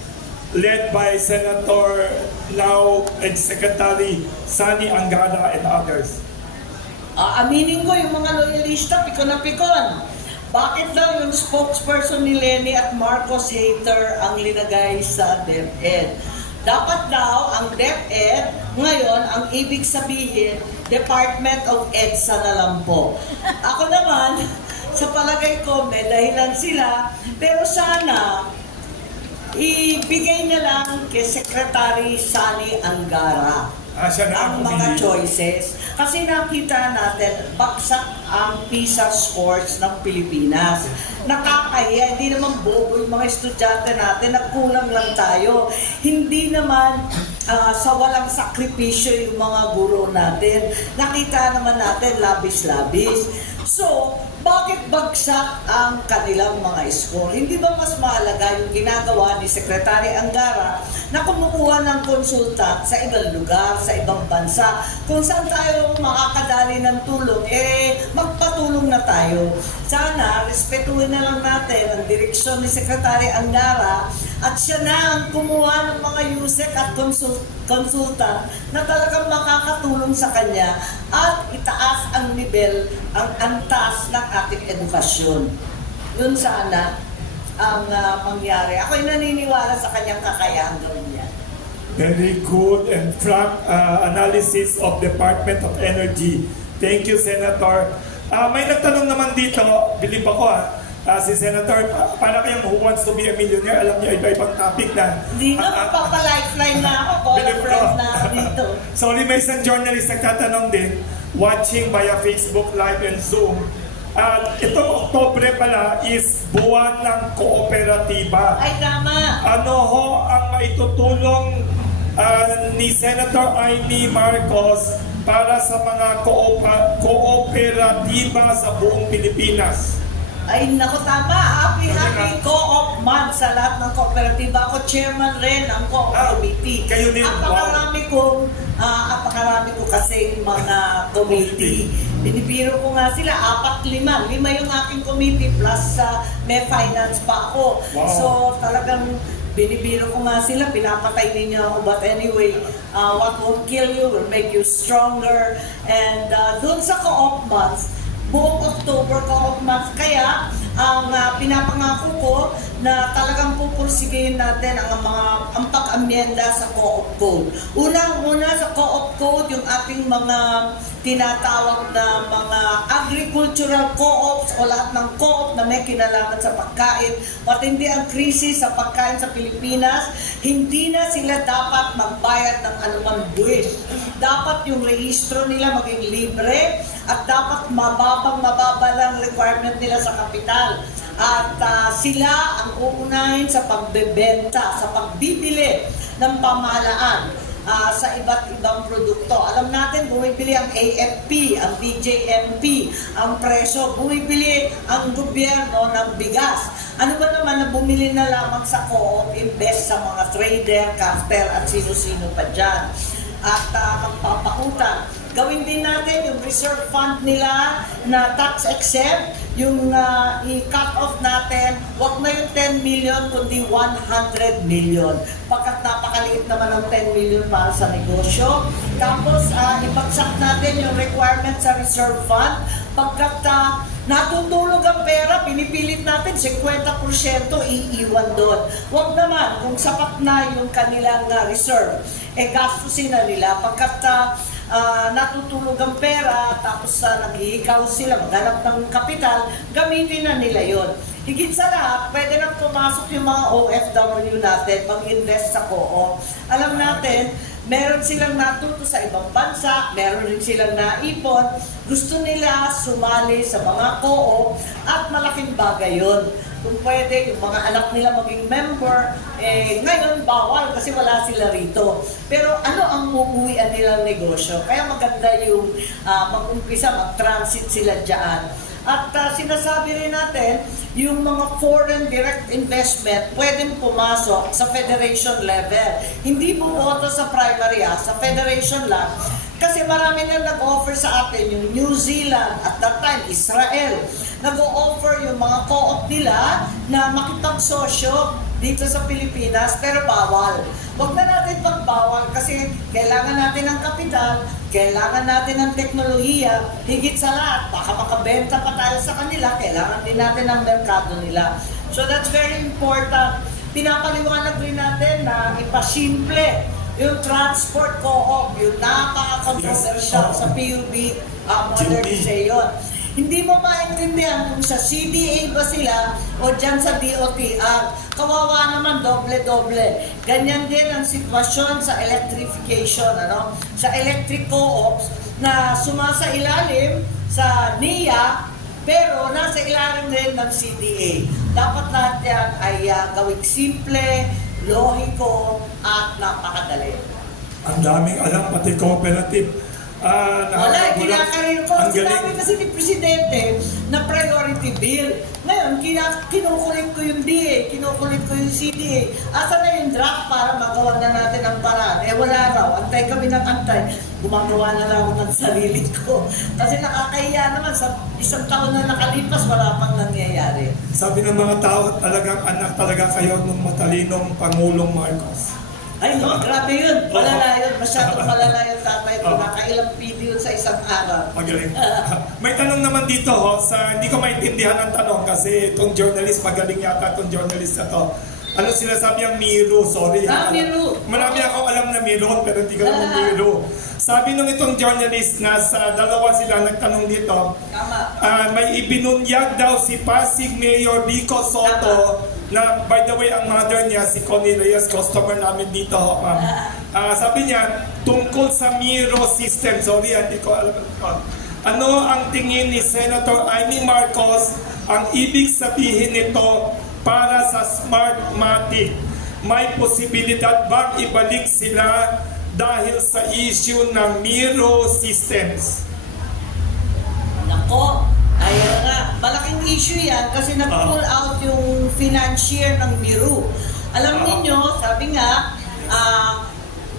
led by Senator now and Secretary Sani Angara and others? Aminin ko yung mga loyalista, pikon na pikon. Bakit daw yung spokesperson ni Leni at Marcos hater ang linagay sa DepEd? Dapat daw ang DepEd ngayon ang ibig sabihin Department of EDSA na lang po. Ako naman, sa palagay ko may dahilan sila, pero sana ibigay na lang kay Secretary Sani Angara Siya na ang ang mga pumili. choices. Kasi nakita natin, baksak ang PISA scores ng Pilipinas. Nakakahiya, hindi naman bobo yung mga estudyante natin, nagkulang lang tayo. Hindi naman sa walang sakripisyo yung mga guro natin. Nakita naman natin, labis-labis. So, bakit bagsak ang kanilang mga score? Hindi ba mas mahalaga yung ginagawa ni Secretary Angara na kumukuha ng konsultant sa ibang lugar, sa ibang bansa? Kung saan tayo makakadali ng tulong, magpatulong na tayo. Sana, respetuhin na lang natin ang direksyon ni Secretary Angara at siya na ang kumuha ng mga USEC at consultant na talagang makakatulong sa kanya at itaas ang nivel, ang antas ng ating edukasyon. Yun sana ang mangyari. Ako'y naniniwala sa kanyang kakayahan gawin yan. Very good and frank analysis of Department of Energy. Thank you, Senator. May nagtanong naman dito, bilib ako si Senator, para kayang Who Wants to be a Millionaire, alam niyo, iba-ibang topic na. Hindi na, magpapa-lifeline na ako, call a friend na ako dito. Sorry, may isang journalist nagtatanong din, watching via Facebook Live and Zoom. Itong Oktubre pala is buwan ng kooperatiba. Ay, tama. Ano ho ang maitutulong ni Senator Amy Marcos para sa mga kooperatiba sa buong Pilipinas? Ay, naku, tama. Happy Co-op Month sa lahat ng kooperatiba. Ako, chairman rin ng Co-op Committee. Kayo din, Apakarami ko kasi mga committee. Binibiro ko nga sila, 4-5. 5 yung aking committee plus may finance pa ako. Wow. So, talagang binibiro ko nga sila, pinapatay ninyo ako. But anyway, what won't kill you will make you stronger. And doon sa Co-op Month, buong October Co-op Month. Kaya, ang pinapangako ko na talagang pupursigihin natin ang pag-amyenda sa Co-op Code. Unang-una sa Co-op Code, yung ating mga tinatawag na mga agricultural co-ops o lahat ng co-op na may kinalaman sa pagkain. Matindi ang krisis sa pagkain sa Pilipinas, hindi na sila dapat magbayad ng anumang buwis. Dapat yung rehistro nila maging libre at dapat mababa lang requirement nila sa kapital. At sila ang uunahin sa pagbebenta, sa pagbibili ng pamahalaan sa iba't ibang produkto. Alam natin, bumibili ang AFP, ang BJMP, ang presyo, bumibili ang gobyerno ng bigas. Ano ba naman na bumili na lamang sa co-op, invest sa mga trader, cartel at sino-sino pa dyan. At magpapautang. Gawin din natin yung reserve fund nila na tax exempt, yung i-cut off natin, wag na yung 10 million kundi 100 million. Pagkat napakaliit naman ng 10 million para sa negosyo. Tapos ibagsak natin yung requirement sa reserve fund. Pagkat natutulog ang pera, pinipilit natin 50% iiwan doon. Wag naman, kung sapat na yung kanilang reserve, gastusin na nila. Pagkat natutulog ang pera, tapos naghihikaw sila, maghanap ng kapital, gamitin na nila yon. Higit sa lahat, pwede nang pumasok yung mga OFW natin, mag-invest sa co-op. Alam natin, meron silang natuto sa ibang bansa, meron rin silang naipon, gusto nila sumali sa mga co-op at malaking bagay yun. Kung pwede, yung mga anak nila maging member, ngayon bawal kasi wala sila rito. Pero ano ang uuwian nilang negosyo? Kaya maganda yung mag-umpisa, mag-transit sila dyan. At sinasabi rin natin, yung mga foreign direct investment pwedeng pumasok sa federation level. Hindi bumoto sa primary, sa federation lang. Kasi marami na nag-offer sa atin, yung New Zealand, at that time, Israel. Nag-offer yung mga co-op nila na makipagsosyo dito sa Pilipinas, pero bawal. Huwag na natin pagbawal kasi kailangan natin ng kapital, kailangan natin ng teknolohiya, higit sa lahat, baka makabenta pa tayo sa kanila, kailangan din natin ng merkado nila. So that's very important. Pinapaliwanag rin natin na ipasimple yung transport co-op, yung napaka-controversial sa PUB modernization. Hindi mo maintindihan kung sa CDA ba sila o dyan sa DOTR. Kawawa naman, doble-doble. Ganyan din ang sitwasyon sa electrification, ano? Sa electric co-ops na sumasailalim sa NIA pero nasa ilalim din ng CDA. Dapat lahat yan ay gawing simple, lohiko, at napakadali. Ang daming alam, pati cooperative. Wala, kinakain ko. Ang Sinabi galing. kasi ni Presidente na priority bill. Ngayon, kinukulit ko yung DA, kinukulit ko yung CDA. Asa na yung draft para magawa na natin ang paraan? Eh wala raw. Antay kami ng antay. Gumagawa na lang ako ng sarili ko. Kasi nakakahiya naman sa isang taon na nakalipas, wala pang nangyayari. Sabi ng mga tao, talagang anak talaga kayo ng matalinong Pangulong Marcos. Ay no, grabe yun. Malala yun. Masyadong malala yung tatay ko. Nakailang video sa isang araw. Magaling. May tanong naman dito ho, hindi ko maintindihan ang tanong kasi itong journalist, magaling yata itong journalist na to. Ano sila sabi ang Miro? Sorry. Miro. Marami akong alam na Miro, pero hindi ko alam ang Miro. Sabi nung itong journalist na sa dalawa sila nagtanong dito, Tama. may ibinunyag daw si Pasig Mayor Vico Soto na, by the way, ang mother niya, si Connie Reyes, customer namin dito. Sabi niya, tungkol sa Miro system, sorry, hindi ko alam. Ano ang tingin ni Senator Amy Marcos ang ibig sabihin nito para sa Smartmatic? May posibilidad bang ibalik sila dahil sa issue ng Miro systems? Nako, ayun nga. Malaking issue yan kasi nag-pull out yung financier ng Miro. Alam ninyo, sabi nga,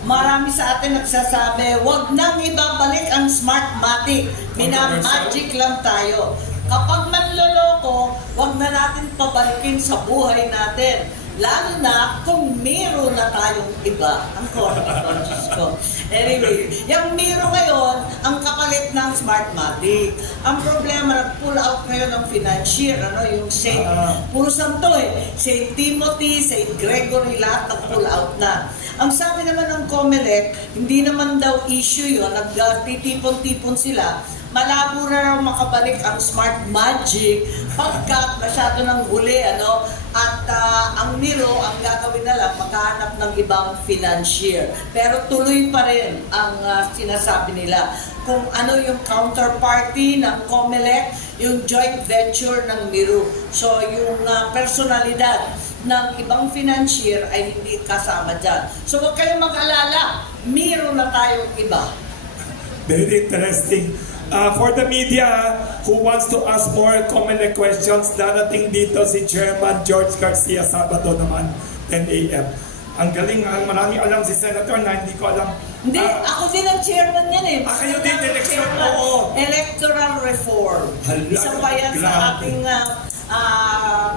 marami sa atin nagsasabi, wag nang ibabalik ang Smartmatic. Minamagic lang tayo. Kapag manloloko, wag na natin pabalikin sa buhay natin. Lalo na kung meron na tayong iba. Ang Diyos ko. Anyway, yung Miro ngayon, ang kapalit ng Smartmatic. Ang problema, nag-pull out ngayon ng financier, yung Saint, puro santo Saint Timothy, Saint Gregory, lahat nag-pull out na. Ang sabi naman ng COMELEC, hindi naman daw issue yun, nagtitipon-tipon sila, malabo na raw makabalik ang Smartmagic pagkat masyado ng huli, at ang Miro, ang gagawin na lang, maghahanap ng ibang financier. Pero tuloy pa rin ang sinasabi nila. Kung ano yung counterparty ng COMELEC, yung joint venture ng Miro. So yung personalidad ng ibang financier ay hindi kasama dyan. So huwag kayong mag-alala, Miro na tayong iba. Very interesting. For the media who wants to ask more COMELEC questions, darating dito si Chairman George Garcia Sabado naman, 10 a.m. Ang galing, maraming alam si Senator na hindi ko alam. Hindi, ako din ang chairman yan Kayo din, election, Chairman, oo. Electoral reform. Hala, Isa pa yan sa grabe. ating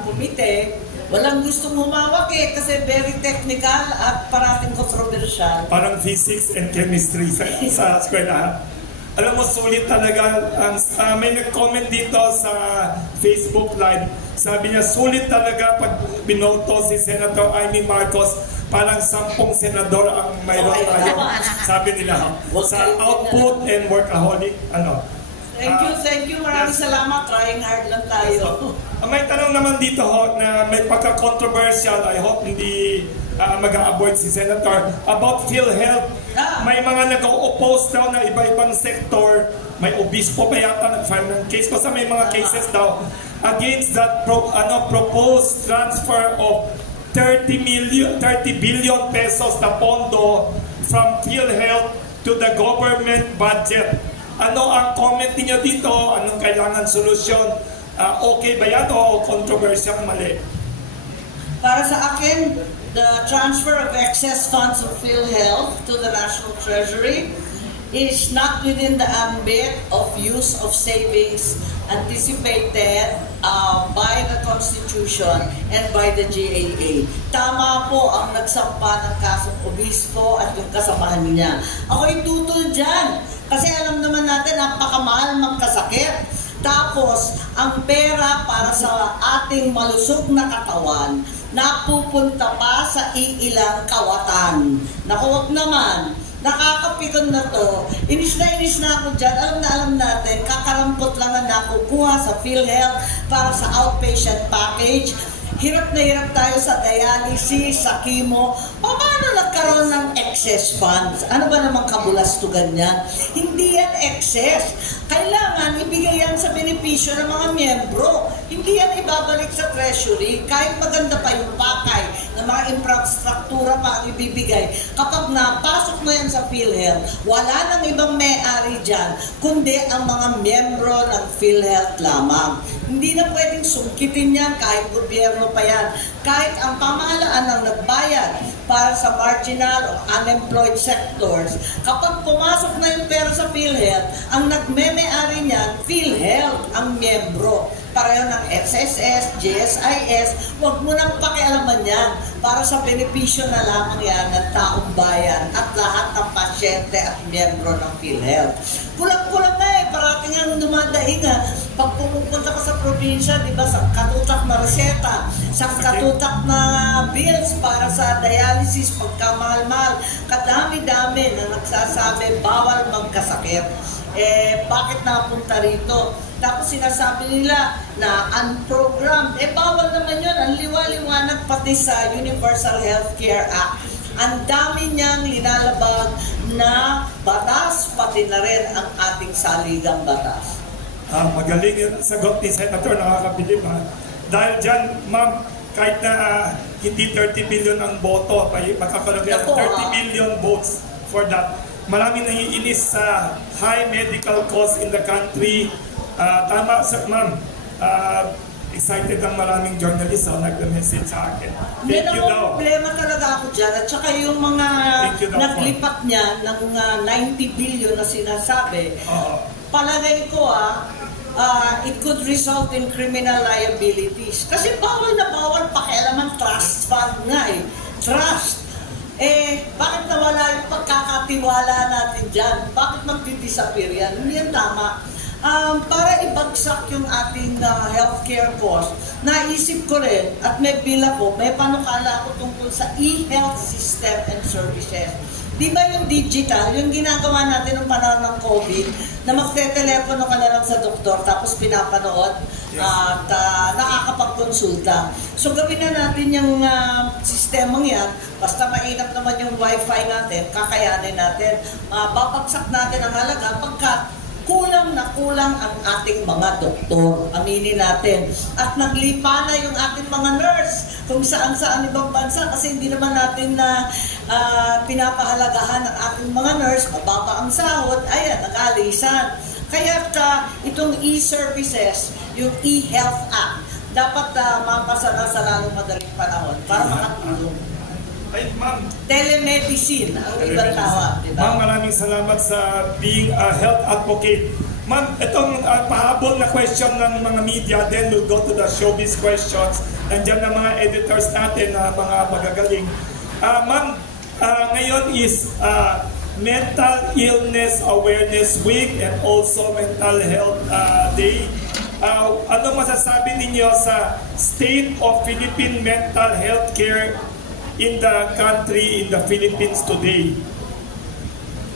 komite. Walang gustong humawak kasi very technical at parating kontrobersyal. Parang physics and chemistry sa eskwela. Alam mo, sulit talaga. May nag-comment dito sa Facebook Live. Sabi niya, sulit talaga pag binoto si Senator Amy Marcos, parang 10 senador ang mayroon tayo. Sabi nila, sa output and workaholic, Thank you. Maraming salamat. Trying hard lang tayo. May tanong naman dito na may pagka-controversial, I hope hindi mag-a-avoid si Senator, about PhilHealth. May mga nag-oppose daw na iba-ibang sektor, may obispo pa yata nag-file ng case, basta may mga cases daw against that proposed transfer of 30 billion pesos na pondo from PhilHealth to the government budget. Ano ang comment niyo dito? Anong kailangan solusyon? Okay ba yan o controversial mali? Para sa akin, the transfer of excess funds of PhilHealth to the National Treasury is not within the ambit of use of savings anticipated by the Constitution and by the GAA. Tama po ang nagsampa ng kasong obispo at yung kasamahan niya. Ako'y tutol dyan kasi alam naman natin napakamahal magkasakit. Tapos, ang pera para sa ating malusog na katawan napupunta pa sa iilang kawatan. Naku, wag naman. Nakakapikon na to. Inis na ako dyan. Alam natin, kakarampot lang ang nakukuha sa PhilHealth para sa outpatient package. Hirap na hirap tayo sa dialysis, sa chemo. Paano nagkaroon ng excess funds? Ano ba namang kabulastugan yan? Hindi yan excess. Kailangan ibigay yan sa benepisyo ng mga miyembro. Hindi yan ibabalik sa treasury. Kahit maganda pa yung pakay ng mga infrastruktura pa ang ibibigay. Kapag napasok na yan sa PhilHealth, wala nang ibang may-ari dyan, kundi ang mga miyembro ng PhilHealth lamang. Hindi na pwedeng sungkitin yan kahit gobyerno pa yan. Kahit ang pamahalaan ang nagbayad para sa marginal o unemployed sectors, kapag pumasok na yung pera sa PhilHealth, ang nagmeme-ari niyan, PhilHealth ang miyembro. Pareho ng SSS, GSIS, huwag mo nang pakialaman yan para sa benepisyo na lamang yan ng taong bayan at lahat ng pasyente at miyembro ng PhilHealth. Kulang-kulang na parating ang dumadahinga. Pag pumupunta ka sa probinsya, di ba, sa katutak na reseta, sa katutak na bills para sa dialysis, pagkamahal-mahal, kadami-dami na nagsasabi, bawal magkasakit. Bakit napunta rito? Tapos sinasabi nila na unprogrammed. Bawal naman yun. Ang liwa-liwanag pati sa Universal Healthcare Act. Ang dami niyang linalabag na batas, pati na rin ang ating saligang batas. Magaling yung sagot ni Senator, nakakabilib ha. Dahil dyan, ma'am, kahit na hindi 30 billion ang boto, makakalagay ng 30 billion votes for that. Maraming naiinis sa high medical costs in the country. Tama, ma'am. Excited ang maraming journalists nag-message sa akin. Thank you daw. Problema talaga ako dyan. At saka yung mga naglipat niya ng 90 billion na sinasabi, palagay ko it could result in criminal liabilities. Kasi bawal na bawal pakialaman trust fund nga eh. Trust. Bakit nawala yung pagkakatiwala natin dyan? Bakit magdi-disappear yan? Hindi yan tama. Para ibagsak yung ating healthcare cost, naisip ko rin at may bill ako, may panukala ako tungkol sa e-health system and services. Di ba yung digital, yung ginagawa natin ng panahon ng COVID, na magte-telepono ka na lang sa doktor tapos pinapanood at nakakapag-consulta. So gawin na natin yung sistemang yan, basta mainap naman yung wifi natin, kakayanin natin, babagsak natin ang halaga pagka kulang na kulang ang ating mga doktor, aminin natin. At naglipa na yung ating mga nurse kung saan-saan ibang bansa kasi hindi naman natin na pinapahalagahan ang ating mga nurse, mababa ang sahod, ayan, nag-alisan. Kaya itong e-services, yung e-health act, dapat mapasa na sa lalong madaling panahon para makatulong. Ay, ma'am. Telemedicine ang ibang tawag, di ba? Ma'am, maraming salamat sa being a health advocate. Ma'am, itong pahabol na question ng mga media, then we'll go to the showbiz questions. Nandiyan na mga editors natin na mga magagaling. Ma'am, ngayon is Mental Illness Awareness Week and also Mental Health Day. Ano masasabi ninyo sa state of Philippine mental health care in the country, in the Philippines today?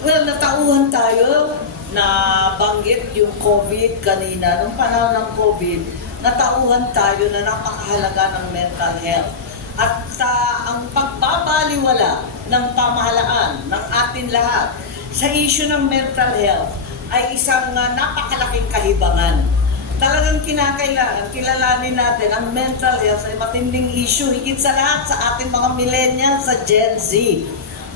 Well, natauhan tayo na banggit yung COVID kanina. Nung panahon ng COVID, natauhan tayo na napakahalaga ng mental health. At ang pagbabaliwala ng pamahalaan ng atin lahat sa issue ng mental health ay isang napakalaking kahibangan. Talagang kinakailangan, kilalanin natin ang mental health ay matinding issue, higit sa lahat sa ating mga millennials, sa Gen Z.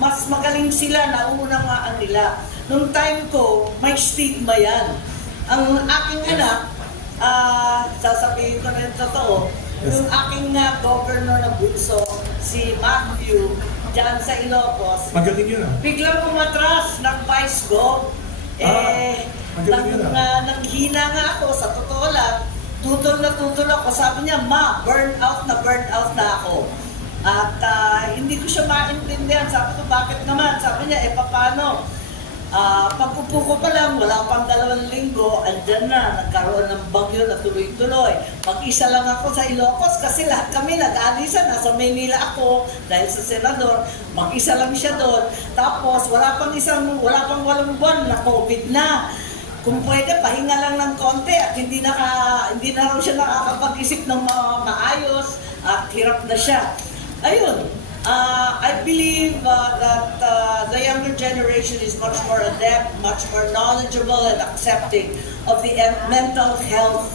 Mas magaling sila, naunawaan nila. Nung time ko, may stigma yan. Ang aking anak, sasabihin ko na yung totoo, yung aking governor na bunso, si Matthew, dyan sa Ilocos. Magaling yun ah. Biglang umatras ng vice ko. magaling yun Nanghina nga ako, sa totoo lang, tutol ako. Sabi niya, ma, burn out na ako. At hindi ko siya maintindihan. Sabi ko, bakit naman? Sabi niya, paano? Pag-upo ko pa lang, wala pang 2 linggo, andyan na, nagkaroon ng bagyo na tuloy-tuloy. Mag-isa lang ako sa Ilocos kasi lahat kami nag-alisan. Nasa Maynila ako dahil sa senador. Mag-isa lang siya doon. Tapos wala pang 8 buwan na COVID na. Kung pwede, pahinga lang ng konti at hindi na raw siya nakakapag-isip ng maayos at hirap na siya. Ayun. I believe that the younger generation is much more adept, much more knowledgeable and accepting of the mental health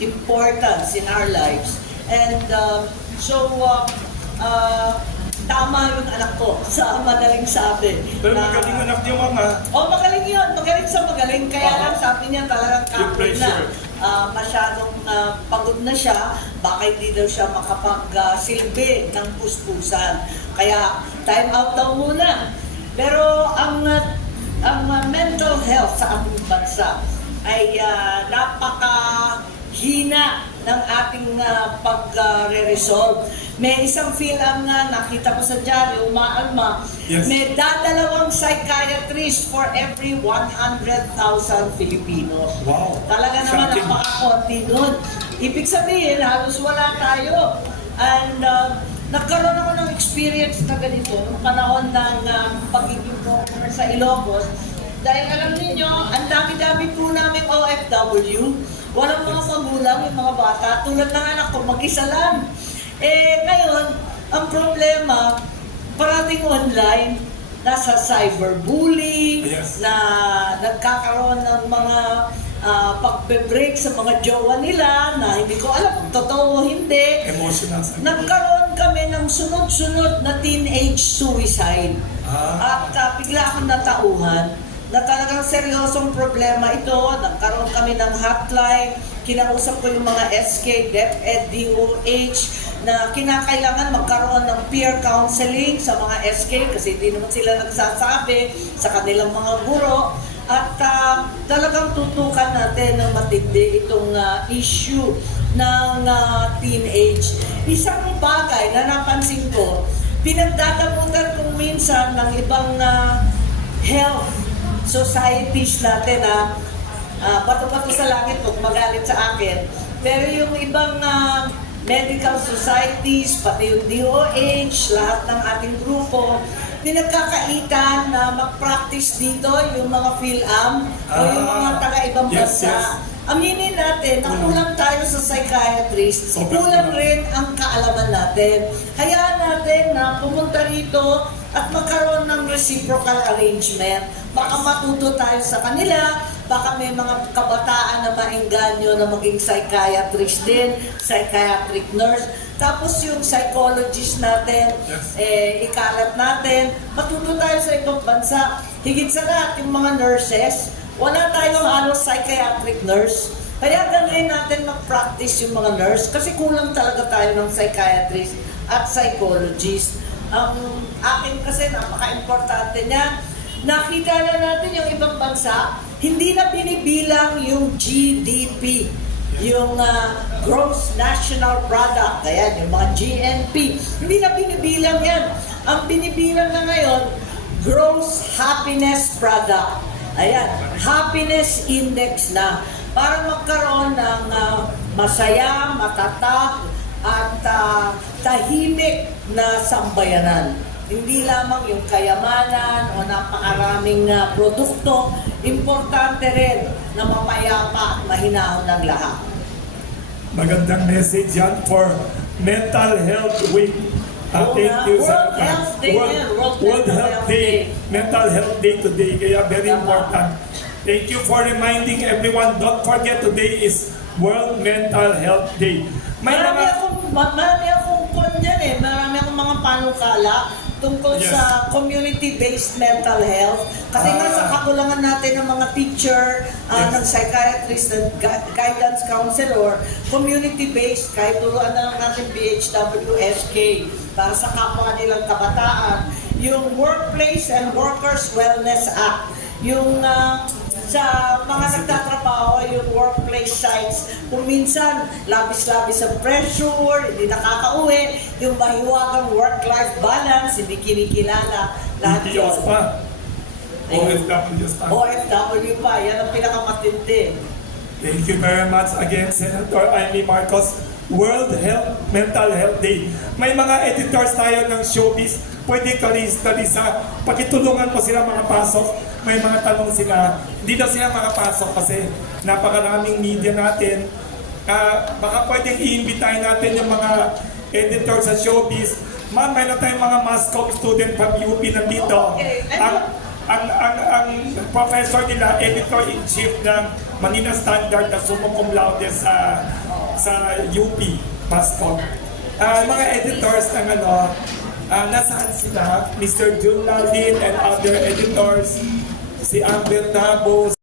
importance in our lives. And tama yung anak ko sa madaling sabi. Pero magaling anak niyo, mama. Magaling yun. Magaling sa magaling. Kaya lang sabi niya talagang Yung kapit pressure. na. Masyadong pagod na siya. Baka hindi daw siya makapag-silbi ng puspusan. Kaya time out daw muna. Pero ang mental health sa ating bansa ay napakahina ng ating pag-resolve. May isang film nga nakita ko sa dyaryo, umaalma, Yes. may dadalawang psychiatrist for every 100,000 Filipinos. Wow. Talaga naman Shocking. napakakonti nun. Ibig sabihin, halos wala tayo. And nagkaroon ako ng experience na ganito nung panahon ng pagiging governor sa Ilocos. Dahil alam niyo, ang dami-dami po namin OFW. Walang mga magulang, yung mga bata. Tulad ng anak ko, mag-isa lang. Ngayon, ang problema, parating online, nasa cyberbullying, Yes. na nagkakaroon ng mga pagbe-break sa mga jowa nila na hindi ko alam kung totoo o hindi. Emotional. Nagkaroon kami ng sunod-sunod na teenage suicide. At bigla akong natauhan na talagang seryosong problema ito. Nagkaroon kami ng hotline, kinausap ko yung mga SK, DepEd, DOH, na kinakailangan magkaroon ng peer counseling sa mga SK kasi hindi naman sila nagsasabi sa kanilang mga guro. At talagang tutukan natin ng matindi itong issue ng teenage. Isang bagay na napansin ko, pinagdadamutan kong minsan ng ibang health societies natin na bato-bato sa langit, huwag magalit sa akin. Pero yung ibang medical societies, pati yung DOH, lahat ng ating grupo, pinagkakaitan na mag-practice dito yung mga PhilAm o yung mga taga-ibang Yes, bansa. yes. Aminin natin na kulang tayo sa psychiatrist, kulang rin ang kaalaman natin. Hayaan natin na pumunta rito at magkaroon ng reciprocal arrangement. Baka matuto tayo sa kanila, baka may mga kabataan na maengganyo na maging psychiatrist din, psychiatric nurse. Tapos yung psychologist natin, ikalat natin, matuto tayo sa ibang bansa. Higit sa lahat, yung mga nurses, wala tayong halos psychiatric nurse. Kaya gano'n natin mag-practice yung mga nurse kasi kulang talaga tayo ng psychiatrist at psychologist. Ang akin kasi napaka-importante niyan. Nakita na natin yung ibang bansa, hindi na binibilang yung GDP, yung Gross National Product, ayan, yung mga GNP. Hindi na binibilang yan. Ang binibilang na ngayon, Gross Happiness Product. Ayan, happiness index na para magkaroon ng masaya, matatag, at tahimik na sambayanan. Hindi lamang yung kayamanan o napakaraming produkto, importante rin na mapayapa at mahinahon ng lahat. Magandang message yan for Mental Health Week. Thank you sa World Health Day yan. World Health Day. Mental Health Day today. Kaya very important. Thank you for reminding everyone. Don't forget today is World Mental Health Day. Marami akong kwan dyan eh. Marami akong mga panukala tungkol Yes. sa community-based mental health. Kasi nga sa kakulangan natin ng mga teacher, ng psychiatrist, ng guidance counselor, community-based, kahit turuan na lang natin BHWSK para sa kapwa nilang kabataan. Yung Workplace and Workers Wellness Act, yung sa mga nagtatrabaho, yung workplace sites, kung minsan labis-labis ang pressure, hindi nakakauwi, yung mahiwagang work-life balance, hindi kinikilala. Lahat BPOs yun. pa. OFWs pa. OFW pa, yan ang pinakamatindi. Thank you very much again, Senator Amy Marcos. World Mental Health Day. May mga editors tayo ng showbiz. Pwede ka sa pakitulungan mo sila mga pasok. May mga tanong sila. Hindi na sila makapasok kasi napakaraming media natin. Baka pwedeng i-imbitahin natin yung mga editor sa showbiz. Ma'am, mayroon tayong mga MASCOM student from UP nandito. Okay. Ang professor nila, editor-in-chief ng Manila Standard na summa cum laude sa UP, MASCOM. Mga editors ng nasaan sila? Mr. Jun Lalin and other editors, si Amber Nabo,